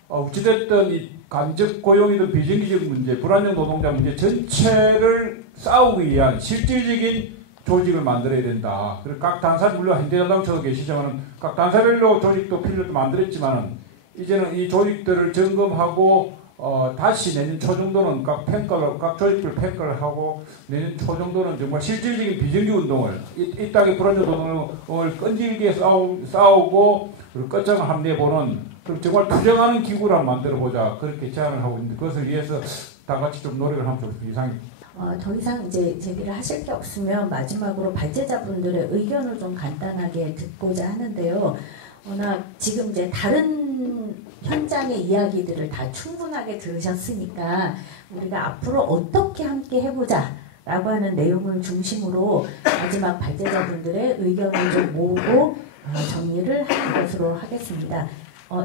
어찌됐든 이 간접 고용이든 비정규직 문제, 불안정 노동자 문제 전체를 싸우기 위한 실질적인 조직을 만들어야 된다. 그리고 각 단사 물론 현대노동처도 계시지만 각 단사별로 조직도 필요도 만들었지만 이제는 이 조직들을 점검하고 다시 내년 초 정도는 각 조직별 평가를 하고 내년 초 정도는 정말 실질적인 비정규 운동을 이 땅의 불안정 노동을 끈질기게 싸우고 그리고 끝장을 함내보는 정말 투쟁하는 기구를 만들어보자 그렇게 제안을 하고 있는데 그것을 위해서 다 같이 좀 노력을 하면 좋겠습니다. 이상입니다. 더 이상 이제 제기를 하실 게 없으면 마지막으로 발제자분들의 의견을 좀 간단하게 듣고자 하는데요. 워낙 지금 이제 다른 현장의 이야기들을 다 충분하게 들으셨으니까 우리가 앞으로 어떻게 함께 해보자 라고 하는 내용을 중심으로 마지막 발제자분들의 의견을 좀 모으고 정리를 하는 것으로 하겠습니다.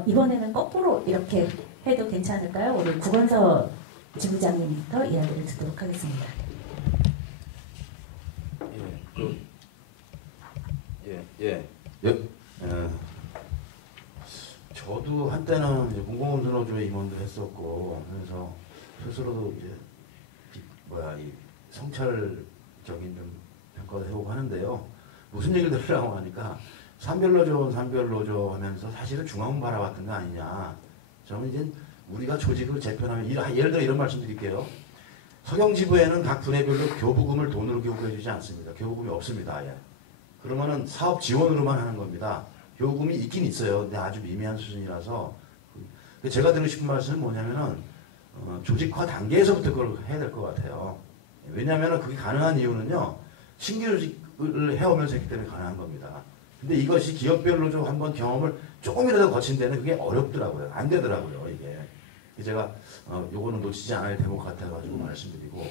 이번에는 거꾸로 이렇게 해도 괜찮을까요? 우리 구건서 지부장님부터 이야기를 듣도록 하겠습니다. 저도 한때는 이제 공공운동노조의 임원도 했었고, 그래서 스스로도 이제 이 성찰적인 좀 평가도 해보고 하는데요. 무슨 얘기를 들으려고 하니까 산별노조 하면서 사실은 중앙을 바라봤던 거 아니냐. 저는 이제 우리가 조직을 재편하면 예를 들어 이런 말씀 드릴게요. 서경지부에는 각 분야별로 교부금을 돈으로 교부해주지 않습니다. 교부금이 없습니다. 아예. 그러면은 사업 지원으로만 하는 겁니다. 교부금이 있긴 있어요. 근데 아주 미미한 수준이라서. 제가 드리고 싶은 말씀은 뭐냐면은 조직화 단계에서부터 그걸 해야 될 것 같아요. 왜냐하면 그게 가능한 이유는요. 신규 조직을 해오면서 했기 때문에 가능한 겁니다. 근데 이것이 기업별로 좀 한번 경험을 조금이라도 거친 데는 그게 어렵더라고요. 안 되더라고요, 이게. 제가 요거는 놓치지 않을 대목 같아가지고 말씀드리고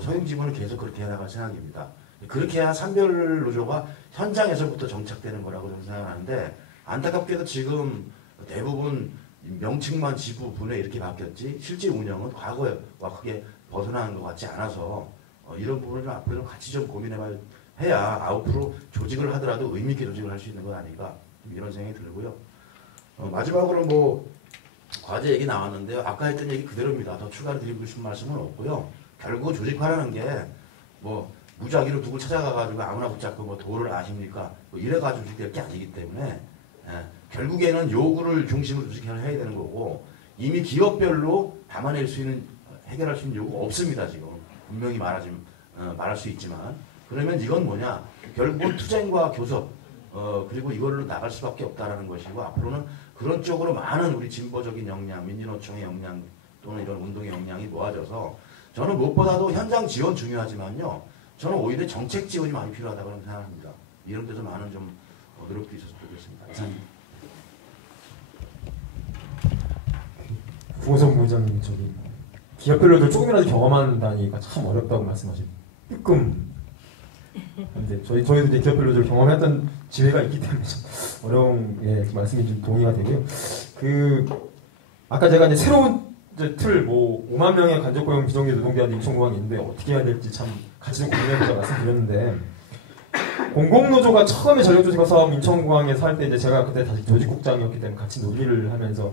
서영지부는 계속 그렇게 해나갈 생각입니다. 그렇게 해야 산별 노조가 현장에서부터 정착되는 거라고 저는 생각하는데 안타깝게도 지금 대부분 명칭만 지부 분해 이렇게 바뀌었지 실제 운영은 과거와 크게 벗어나는 것 같지 않아서 이런 부분을 좀 앞으로 좀 같이 좀 고민해봐야 해야 앞으로 조직을 하더라도 의미 있게 조직을 할 수 있는 건 아닌가 이런 생각이 들고요. 마지막으로 뭐 과제 얘기 나왔는데요. 아까 했던 얘기 그대로입니다. 더 추가로 드리고 싶은 말씀은 없고요. 결국 조직화라는 게 뭐 무작위로 누구 찾아가가지고 아무나 붙잡고 뭐 도를 아십니까? 뭐 이래가지고 조직될 게 아니기 때문에 결국에는 요구를 중심으로 조직화를 해야 되는 거고 이미 기업별로 담아낼 수 있는 해결할 수 있는 요구가 없습니다. 지금 분명히 말할 수 있지만 그러면 이건 뭐냐? 결국은 투쟁과 교섭 그리고 이걸로 나갈 수밖에 없다라는 것이고 앞으로는 그런 쪽으로 많은 우리 진보적인 역량, 민주노총의 역량 또는 이런 운동의 역량이 모아져서 저는 무엇보다도 현장 지원 중요하지만요. 저는 오히려 정책 지원이 많이 필요하다고 생각합니다. 이런 데서 많은 좀 노력도 있었으면 좋겠습니다. 이상입니다. 구호성 부장님 저기 기업별로도 조금이라도 경험한다니까 참 어렵다고 말씀하시고 뜨끔. 근데 저희도 이제 기업별로도 경험했던 지회가 있기 때문에 좀 어려운 그 말씀이 좀 동의가 되고요. 아까 제가 이제 새로운 이제 틀 5만 명의 간접고용 비정규 노동자들 인천공항이 있는데 어떻게 해야 될지 참 같이 좀 고민해보자 말씀드렸는데 공공노조가 처음에 전력조직화 사업 인천공항에서 할 때 이제 제가 그때 다시 조직국장이었기 때문에 같이 논의를 하면서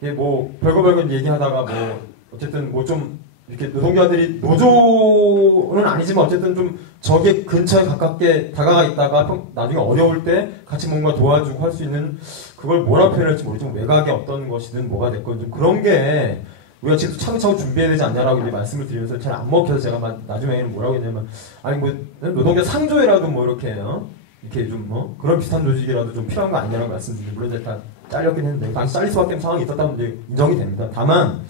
이게 뭐 별거 얘기하다가 뭐 어쨌든 뭐 좀 이렇게 노동자들이 노조는 아니지만 어쨌든 좀 저게 근처에 가깝게 다가가 있다가 나중에 어려울 때 같이 뭔가 도와주고 할 수 있는 그걸 뭐라 표현할지 모르지만 외곽의 어떤 것이든 뭐가 됐건 좀 그런 게 우리가 지금 차근차근 준비해야 되지 않냐라고 이제 말씀을 드리면서 잘 안 먹혀서 제가 나중에는 뭐라고 했냐면 아니 뭐 노동자 상조회라도 뭐 이렇게 좀 그런 비슷한 조직이라도 좀 필요한 거 아니냐라고 말씀드리고 물론 이제 다 잘렸긴 했는데 당시 잘릴 수밖에 없는 상황이 있었다면 이제 인정이 됩니다. 다만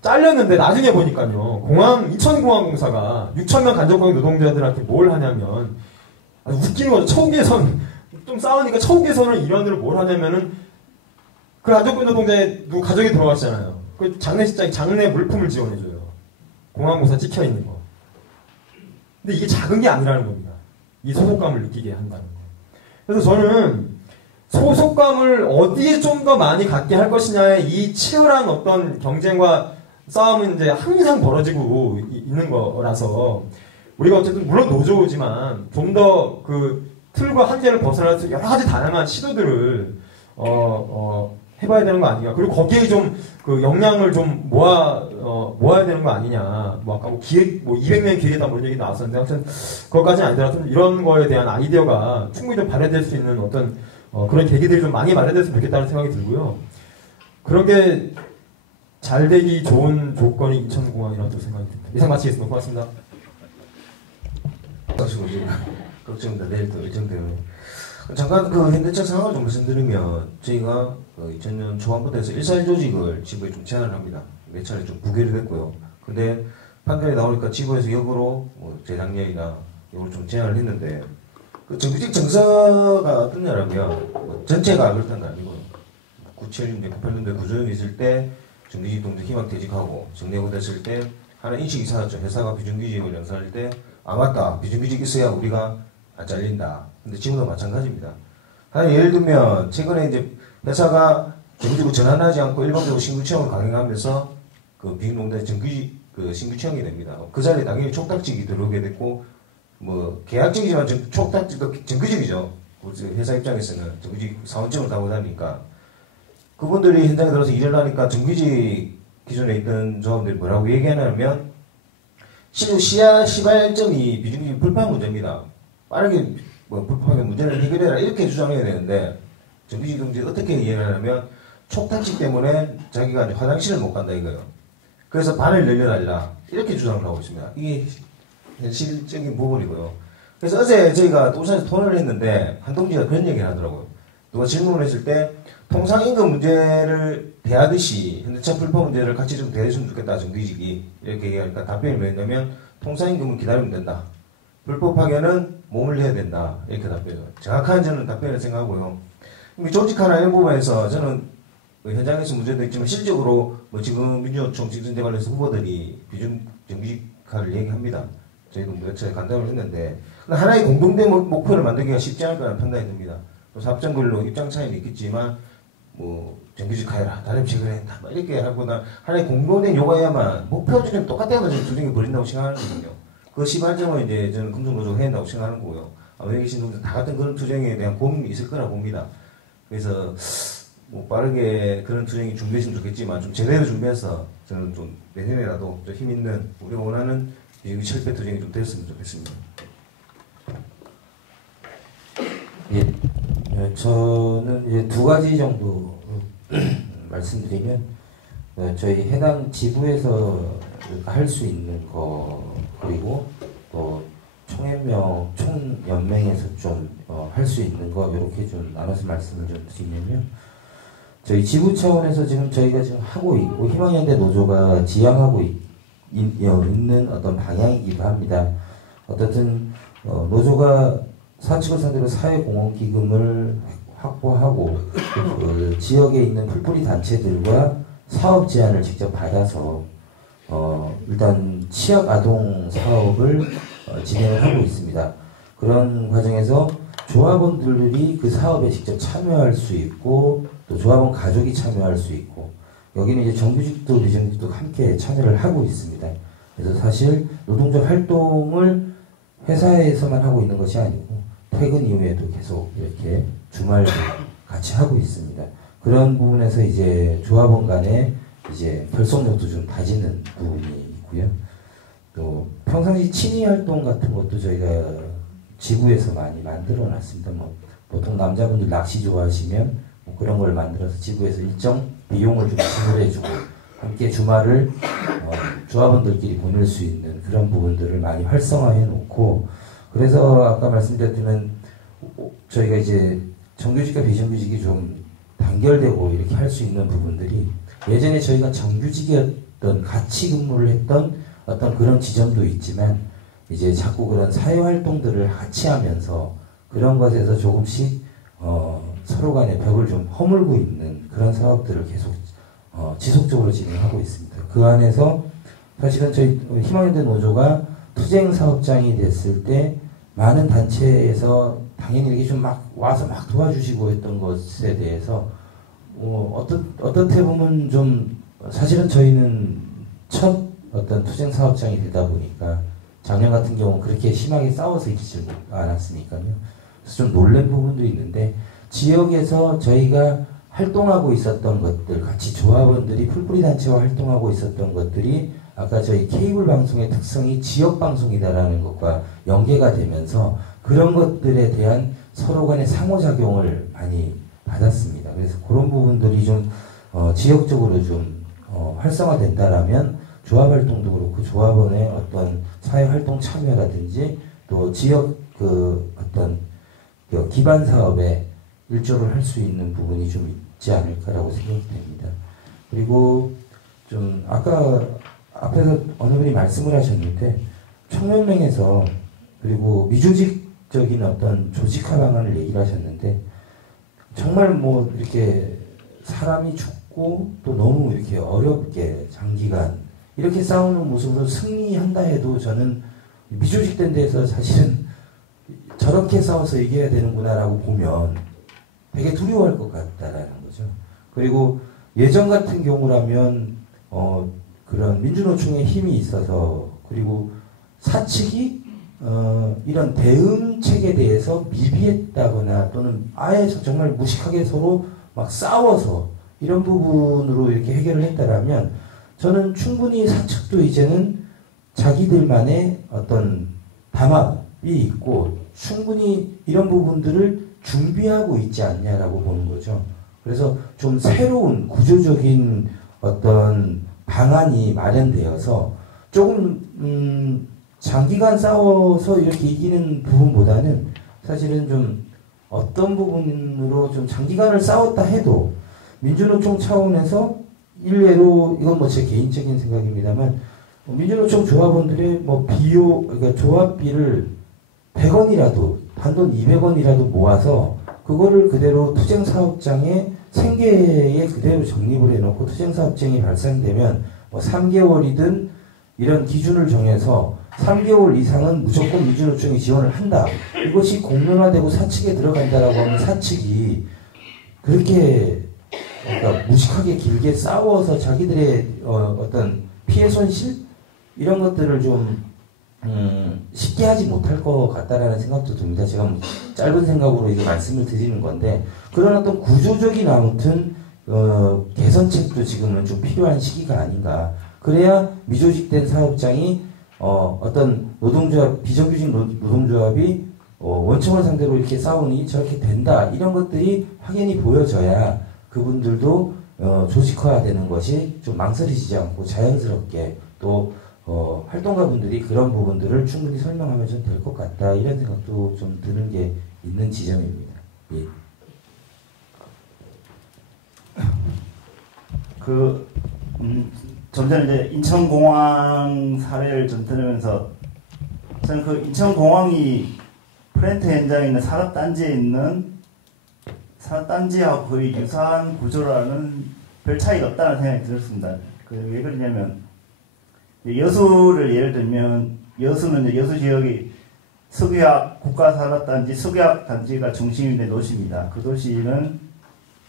잘렸는데 나중에 보니까요. 인천공항공사가 6,000명 간접고용 노동자들한테 뭘 하냐면 아주 웃기는 거죠. 처우 개선 좀 싸우니까 처우 개선을 일환으로 뭘 하냐면은 그 간접고용 노동자의 누구 가족이 돌아갔잖아요. 그 장례식장에 장례 물품을 지원해줘요. 공항공사 찍혀 있는 거. 근데 이게 작은 게 아니라는 겁니다. 이 소속감을 느끼게 한다는 거. 그래서 저는 소속감을 어디에 좀 더 많이 갖게 할 것이냐의 이 치열한 어떤 경쟁과 싸움은 이제 항상 벌어지고 있는 거라서 우리가 어쨌든 물론 노조지만 좀 더 그 틀과 한계를 벗어나서 여러 가지 다양한 시도들을 해봐야 되는 거 아니냐. 그리고 거기에 좀 그 역량을 좀 모아야 되는 거 아니냐. 뭐 아까 뭐 기획 200명 기획이다 뭐 이런 얘기 나왔었는데 아무튼 그것까지는 아니더라도 이런 거에 대한 아이디어가 충분히 좀 발휘될 수 있는 어떤 그런 계기들이 좀 많이 마련됐으면 좋겠다는 생각이 들고요. 그런 게 잘 되기 좋은 조건이 인천공항이라고 생각이 듭니다. 이상 마치겠습니다. 고맙습니다. 걱정입니다. 내일 또 일정 때문에. 잠깐 그 현대차 상황을 좀 말씀드리면 저희가 2000년 초반부터 해서 141 조직을 지부에 좀 제안을 합니다. 몇 차례 좀 부결이 됐고요. 근데 판결이 나오니까 지부에서 역으로 뭐 재작년이나 이걸 좀 제안을 했는데 그 정규직 정서가 어떠냐라면 뭐 전체가 그렇다는 건 아니고요. 97년대, 98년대 구조형이 있을 때 정규직 동작 희망퇴직하고 정례고 됐을 때 하나 인식이 있었죠. 회사가 비정규직을 연사할 때 아 맞다 비정규직 있어야 우리가 안 잘린다. 근데 지금도 마찬가지입니다. 하나 예를 들면 최근에 이제 회사가 정규직으로 전환하지 않고 일반적으로 신규 채용을 강행하면서 그 비정농단 정규직 그 신규 채용이 됩니다. 그 자리에 당연히 촉탁직이 들어오게 됐고 뭐 계약직이지만 촉탁직도 정규직이죠. 회사 입장에서는 정규직 사원증을 다고 다니까 그분들이 현장에 들어서 일을 하니까 정규직 기존에 있던 조합들이 뭐라고 얘기하냐면 실제 시발점이 비정규직 불판 문제입니다. 빠르게 뭐 불판의 문제를 해결해라 이렇게 주장해야 되는데 정규직 동지 어떻게 이해를 하냐면 촉탁직 때문에 자기가 이제 화장실을 못 간다 이거예요. 그래서 반을 늘려달라 이렇게 주장을 하고 있습니다. 이게 현실적인 부분이고요. 그래서 어제 저희가 울산에서 토론을 했는데 한 동지가 그런 얘기를 하더라고요. 누가 질문을 했을 때 통상임금 문제를 대하듯이 현대차 불법 문제를 같이 좀 대했으면 좋겠다 정규직이 이렇게 얘기하니까 답변이 뭐였냐면 통상임금은 기다리면 된다. 불법 파견은 몸을 내야 된다. 이렇게 답변해요. 정확한 저는 답변을 생각하고요. 조직하나 이런 부분에서 저는 현장에서 문제도 있지만 실질적으로 뭐 지금 민주노총 직선제 관련해서 후보들이 비정규직화를 얘기합니다. 저희도 몇 차례 간담을 했는데 하나의 공동된 목표를 만들기가 쉽지 않을 거라는 판단이 듭니다. 사업장별로 입장 차이는 있겠지만 뭐 정규직화해라, 다름직을 해라 이렇게 하거나 하나의 공동된 요구해야만 목표는 똑같아야만 저는 투쟁이 벌인다고 생각하는 거거든요. 그 시발점을 이제 저는 금속노조가 해야 된다고 생각하는 거고요. 여기 계신 분들 다 같은 그런 투쟁에 대한 고민이 있을 거라 봅니다. 그래서 뭐 빠르게 그런 투쟁이 준비했으면 좋겠지만 좀 제대로 준비해서 저는 좀 내년에라도 좀 힘 있는 우리가 원하는 철폐 투쟁이 좀 됐으면 좋겠습니다. 예, 저는 이제 두 가지 정도 말씀드리면 저희 해당 지부에서 할 수 있는 거 그리고 또 총연맹에서 좀 할 수 있는 거 이렇게 좀 나눠서 말씀을 좀 드리면요. 저희 지부 차원에서 지금 저희가 지금 하고 있고 희망연대 노조가 지향하고 있는 어떤 방향이기도 합니다. 어떻든 노조가 사측을 상대로 사회공헌기금을 확보하고 그 지역에 있는 풀뿌리 단체들과 사업 제안을 직접 받아서 일단 취약 아동 사업을 진행을 하고 있습니다. 그런 과정에서 조합원들이 그 사업에 직접 참여할 수 있고 또 조합원 가족이 참여할 수 있고 여기는 이제 정규직도 비정규직도 함께 참여를 하고 있습니다. 그래서 사실 노동적 활동을 회사에서만 하고 있는 것이 아니고 퇴근 이후에도 계속 이렇게 주말 같이 하고 있습니다. 그런 부분에서 이제 조합원 간에 이제 결속력도 좀 다지는 부분이 있고요. 또 평상시 취미 활동 같은 것도 저희가 지구에서 많이 만들어 놨습니다. 뭐 보통 남자분들 낚시 좋아하시면 뭐 그런 걸 만들어서 지구에서 일정 비용을 좀 지불해주고 함께 주말을 조합원들끼리 보낼 수 있는 그런 부분들을 많이 활성화해 놓고 그래서 아까 말씀드렸지만 저희가 이제 정규직과 비정규직이 좀 단결되고 이렇게 할 수 있는 부분들이 예전에 저희가 정규직이었던 같이 근무를 했던 어떤 그런 지점도 있지만 이제 자꾸 그런 사회활동들을 같이 하면서 그런 것에서 조금씩 서로 간의 벽을 좀 허물고 있는 그런 사업들을 계속 지속적으로 진행하고 있습니다. 그 안에서 사실은 저희 희망연대 노조가 투쟁 사업장이 됐을 때 많은 단체에서 당연히 이렇게 좀 막 와서 막 도와주시고 했던 것에 대해서 어떻게 보면 좀 사실은 저희는 첫 어떤 투쟁 사업장이 되다 보니까 작년 같은 경우 그렇게 심하게 싸워서 이기지 않았으니까요. 그래서 좀 놀란 부분도 있는데 지역에서 저희가 활동하고 있었던 것들 같이 조합원들이 풀뿌리 단체와 활동하고 있었던 것들이 아까 저희 케이블 방송의 특성이 지역 방송이다라는 것과 연계가 되면서 그런 것들에 대한 서로 간의 상호작용을 많이 받았습니다. 그래서 그런 부분들이 좀 지역적으로 좀 활성화된다라면 조합 활동도 그렇고 조합원의 어떤 사회 활동 참여라든지 또 지역 그 어떤 기반 사업에 일조를 할 수 있는 부분이 좀 있지 않을까라고 생각이 됩니다. 그리고 좀 아까 앞에서 어느 분이 말씀을 하셨는데 총연맹에서 그리고 미조직적인 어떤 조직화 방안을 얘기를 하셨는데 정말 뭐 이렇게 사람이 죽고 또 너무 이렇게 어렵게 장기간 이렇게 싸우는 모습으로 승리한다 해도 저는 미조직된 데서 사실은 저렇게 싸워서 이겨야 되는구나라고 보면 되게 두려워할 것 같다라는 거죠. 그리고 예전 같은 경우라면 그런 민주노총의 힘이 있어서 그리고 사측이 이런 대응책에 대해서 미비했다거나 또는 아예 정말 무식하게 서로 막 싸워서 이런 부분으로 이렇게 해결을 했다라면 저는 충분히 사측도 이제는 자기들만의 어떤 담합이 있고 충분히 이런 부분들을 준비하고 있지 않냐라고 보는 거죠. 그래서 좀 새로운 구조적인 어떤 방안이 마련되어서 조금 장기간 싸워서 이렇게 이기는 부분보다는 사실은 좀 어떤 부분으로 좀 장기간을 싸웠다 해도 민주노총 차원에서 일례로 이건 뭐 제 개인적인 생각입니다만 민주노총 조합원들의 뭐 그러니까 조합비를 100원이라도 단돈 200원이라도 모아서 그거를 그대로 투쟁사업장에 생계에 그대로 적립을 해놓고 투쟁사업장이 발생되면 뭐 3개월이든 이런 기준을 정해서 3개월 이상은 무조건 민주노총이 지원을 한다. 이것이 공론화되고 사측에 들어간다라고 하면 사측이 그렇게 그러니까 무식하게 길게 싸워서 자기들의 어떤 피해 손실 이런 것들을 좀 쉽게 하지 못할 것 같다라는 생각도 듭니다. 제가 뭐 짧은 생각으로 이거 말씀을 드리는 건데 그런 어떤 구조적인 아무튼 개선책도 지금은 좀 필요한 시기가 아닌가. 그래야 미조직된 사업장이 어떤 노동조합 비정규직 노동조합이 원청을 상대로 이렇게 싸우니 저렇게 된다 이런 것들이 확연히 보여져야 그분들도 조직화되는 것이 좀 망설이지 않고 자연스럽게 또 활동가분들이 그런 부분들을 충분히 설명하면 좀 될 것 같다 이런 생각도 좀 드는 게 있는 지점입니다. 예. 좀 전에 이제 인천공항 사례를 좀 들으면서 저는 그 인천공항이 플랜트 현장에 있는 산업단지에 있는 산업단지하고 거의 유사한 구조라는 별 차이가 없다는 생각이 들었습니다. 왜 그러냐면 여수를 예를 들면 여수는 이제 여수 지역이 석유화학 국가산업단지 석유화학단지가 중심인데 도시입니다. 그 도시는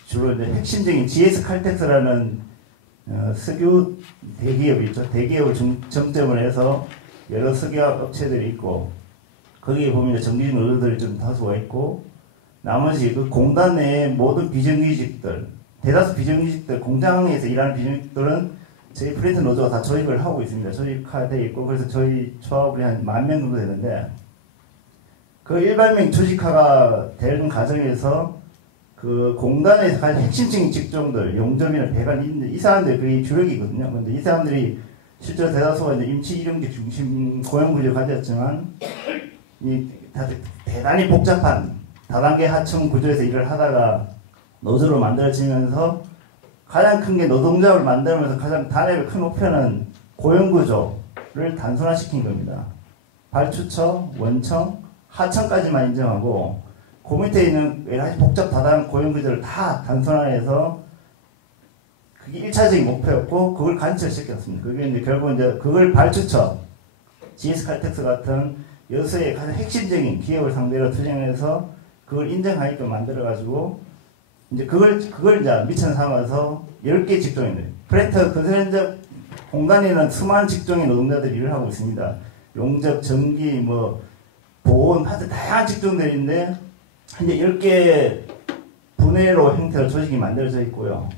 주로 이제 핵심적인 GS 칼텍스라는 석유 대기업이 있죠. 대기업을 정점을 해서 여러 석유화학 업체들이 있고 거기에 보면 이제 정규직 노조들이 좀 다수가 있고 나머지 그 공단 내의 모든 비정규직들 대다수 비정규직들 공장에서 일하는 비정규직들은 저희 플랜트 노조가 다 조직을 하고 있습니다. 조직화되어 있고 그래서 저희 조합이 한 10,000명 정도 되는데 그 일반명 조직화가 되는 과정에서 그 공단에서 가장 핵심적인 직종들 용접이나 배관 이 사람들이 거의 주력이거든요. 근데 이 사람들이 실제로 대다수가 이제 임치 일용직 중심 고용 구조를 가졌지만 이 대단히 복잡한 다단계 하청 구조에서 일을 하다가 노조로 만들어지면서 가장 큰 게 노동조합을 만들면서 가장 단합의 큰 목표는 고용 구조를 단순화시킨 겁니다. 발주처, 원청, 하청까지만 인정하고 그 밑에 있는 여러 가지 복잡 다단한 고용 구조를 다 단순화해서 그게 1차적인 목표였고 그걸 관철시켰습니다. 그게 이제 결국 이제 그걸 발주처, GS 칼텍스 같은 여수의 가장 핵심적인 기업을 상대로 투쟁해서 그걸 인정하게끔 만들어가지고 이제 그걸 이제 미천 삼아서 10개 직종인데 플랜트 건설현장 공단에는 수많은 직종의 노동자들이 일을 하고 있습니다. 용접, 전기, 뭐 보온, 하여튼 다양한 직종들인데 이제 10개 분해로 형태로 조직이 만들어져 있고요.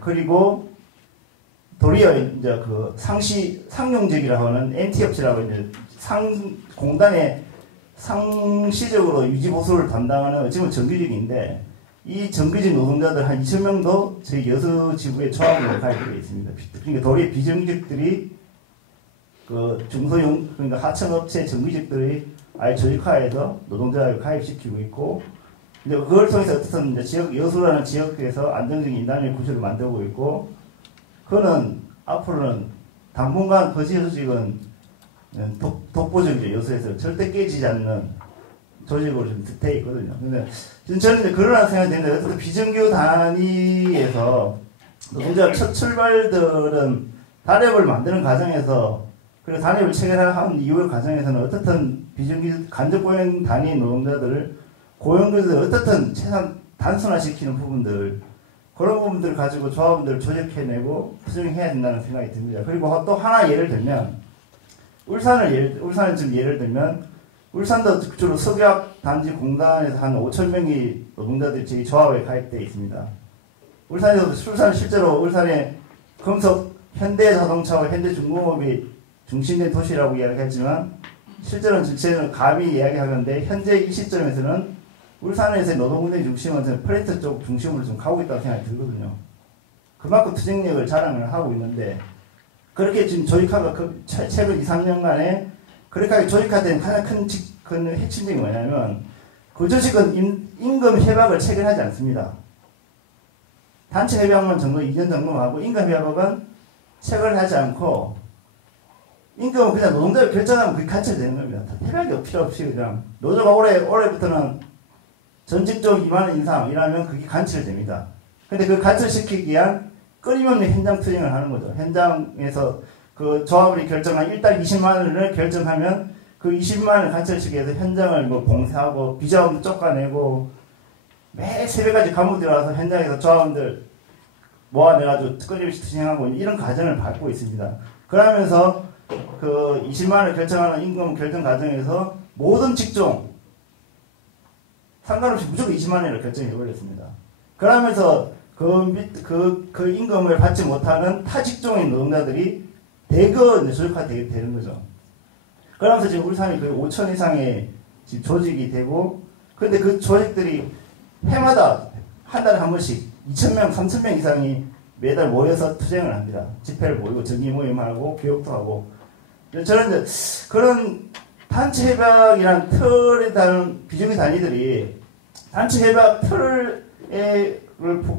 그리고 도리어 이제 그 상용직이라고 하는 MT 업체라고 이제 공단의 상시적으로 유지 보수를 담당하는 어찌보면 정규직인데 이 정규직 노동자들 한 2,000명도 저희 여수 지부의 조합으로 가입되어 있습니다. 그러니까 도리어 비정규직들이 그 중소용 그러니까 하청업체 정규직들이 아예 조직화해서 노동자를 가입시키고 있고 이제 그걸 통해서 어떻든 이제 지역 여수라는 지역에서 안정적인 인단의 구조를 만들고 있고 그거는 앞으로는 당분간 거지 조직은 독보적이죠. 여수에서 절대 깨지지 않는 조직으로 좀 돼 있거든요. 근데 저는 이제 그러나 생각이 드는데 어쨌든 비정규 단위에서 노동자 첫 출발들은 단협을 만드는 과정에서 그리고 단협을 체결한 이후의 과정에서는 어떻든 비정규 간접 고용 단위 노동자들을 고용주들 어떻든 최소한 단순화시키는 부분들 그런 부분들을 가지고 조합원들을 조직해내고 투쟁해야 된다는 생각이 듭니다. 그리고 또 하나 예를 들면 울산을 좀 예를 들면 울산도 주로 석유화학 단지 공단에서 한 5,000명이 노동자들이 저희 조합에 가입되어 있습니다. 울산 실제로 울산에 금속 현대자동차와 현대중공업이 중심된 도시라고 이야기하지만 실제로는 저는 감히 이야기하는데 현재 이 시점에서는 울산에서의 노동운동의 중심은 저는 플랜트 쪽 중심으로 좀 가고 있다고 생각이 들거든요. 그만큼 투쟁력을 자랑을 하고 있는데 그렇게 지금 조직화가 최근 2, 3년간에 그렇게 조직화된 가장 큰 핵심적인 게 뭐냐면 그 조직은 임금 협약을 체결하지 않습니다. 단체 협약만 정도 2년 정도만 하고 임금 협약은 체결하지 않고 임금은 그냥 노동자가 결정하면 그게 관철되는 겁니다. 대박이 필요 없이 그냥 노조가 올해부터는 전직적 2만 원 인상 이라면 그게 관철됩니다. 근데 그 관철시키기 위한 끊임없는 현장 투쟁을 하는 거죠. 현장에서 그 조합원이 결정한 일단 20만 원을 결정하면 그 20만 원을 관철시키기 위해서 현장을 뭐 봉쇄하고 비자원도 쫓아내고 매 새벽까지 간부들이 와서 현장에서 조합원들 모아내가지고 끊임없이 투쟁하고 이런 과정을 밟고 있습니다. 그러면서 그 20만 원을 결정하는 임금 결정 과정에서 모든 직종 상관없이 무조건 20만 원을 결정해버렸습니다. 그러면서 그 임금을 받지 못하는 타 직종의 노동자들이 대거 조직화되는 거죠. 그러면서 지금 울산이 거의 5천 이상의 지금 조직이 되고, 근데 그 조직들이 해마다 한 달에 한 번씩 2,000명, 3,000명 이상이 매달 모여서 투쟁을 합니다. 집회를 모이고 정기 모임하고 교육도 하고. 저는 이제 그런 단체 협약이란 틀에 따른 비정규 단위들이 단체 협약 틀을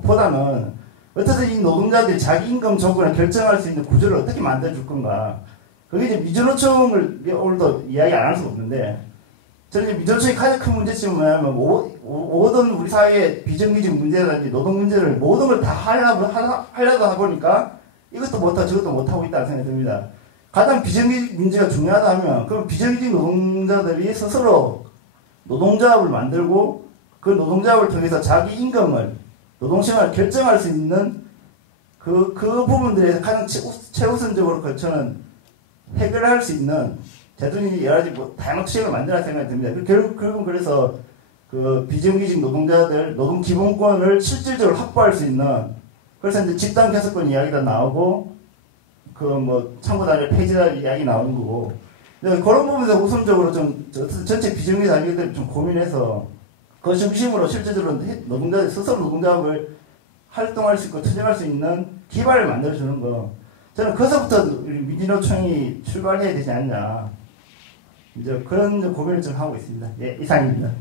보다는 어떻든 이 노동자들이 자기 임금 조건을 결정할 수 있는 구조를 어떻게 만들어줄 건가. 그게 이제 미전노총을 오늘도 이야기 안 할 수가 없는데, 저는 이제 미전노총의 가장 큰 문제점은 뭐냐면, 모든 우리 사회의 비정규직 문제라든지 노동 문제를 모든 걸 다 하려고 하다 보니까 이것도 못하고 저것도 못하고 있다는 생각이 듭니다. 가장 비정규직 문제가 중요하다면, 그럼 비정규직 노동자들이 스스로 노동조합을 만들고 그 노동조합을 통해서 자기 임금을, 노동시간을 결정할 수 있는 그 부분들에서 가장 최우선적으로 저는 해결할 수 있는 제도인지 여러 가지 다양한 투쟁을 만들어야 생각이 듭니다. 결국은 그래서 그 비정규직 노동자들 노동 기본권을 실질적으로 확보할 수 있는, 그래서 이제 집단 개선권 이야기가 나오고 그 뭐 참고단위 폐지할 이야기 나오는 거고, 그런 부분에서 우선적으로 좀 전체 비정규직 단위들 좀 고민해서 그 중심으로 실질적으로 노동자들 스스로 노동자업을 활동할 수 있고 투쟁할 수 있는 기반을 만들어주는 거. 저는 거기서부터 우리 민주노총이 출발해야 되지 않냐. 이제 그런 고민을 좀 하고 있습니다. 예, 이상입니다.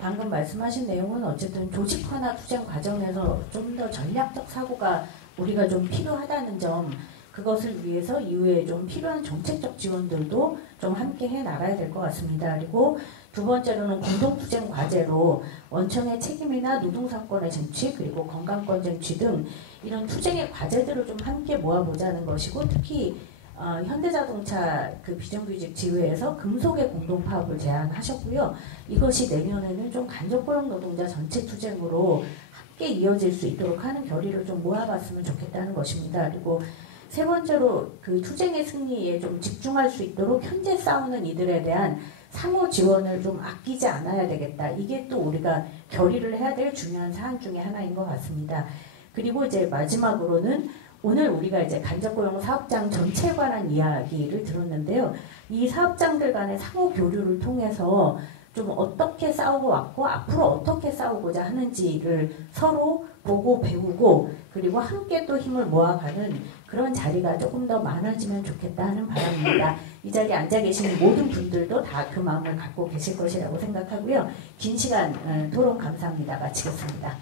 방금 말씀하신 내용은 어쨌든 조직화나 투쟁 과정에서 좀 더 전략적 사고가 우리가 좀 필요하다는 점, 그것을 위해서 이후에 좀 필요한 정책적 지원들도 좀 함께 해 나가야 될 것 같습니다. 그리고 두 번째로는 공동투쟁 과제로 원청의 책임이나 노동상권의 쟁취, 그리고 건강권 쟁취 등 이런 투쟁의 과제들을 좀 함께 모아보자는 것이고, 특히 현대자동차 그 비정규직 지회에서 금속의 공동파업을 제안하셨고요. 이것이 내년에는 좀 간접고용 노동자 전체 투쟁으로 함께 이어질 수 있도록 하는 결의를 좀 모아봤으면 좋겠다는 것입니다. 그리고 세 번째로 그 투쟁의 승리에 좀 집중할 수 있도록 현재 싸우는 이들에 대한 상호 지원을 좀 아끼지 않아야 되겠다. 이게 또 우리가 결의를 해야 될 중요한 사안 중에 하나인 것 같습니다. 그리고 이제 마지막으로는 오늘 우리가 이제 간접고용 사업장 전체에 관한 이야기를 들었는데요. 이 사업장들 간의 상호 교류를 통해서 좀 어떻게 싸우고 왔고 앞으로 어떻게 싸우고자 하는지를 서로 보고 배우고 그리고 함께 또 힘을 모아가는 그런 자리가 조금 더 많아지면 좋겠다 하는 바람입니다. 이 자리에 앉아 계시는 모든 분들도 다 그 마음을 갖고 계실 것이라고 생각하고요. 긴 시간 토론 감사합니다. 마치겠습니다.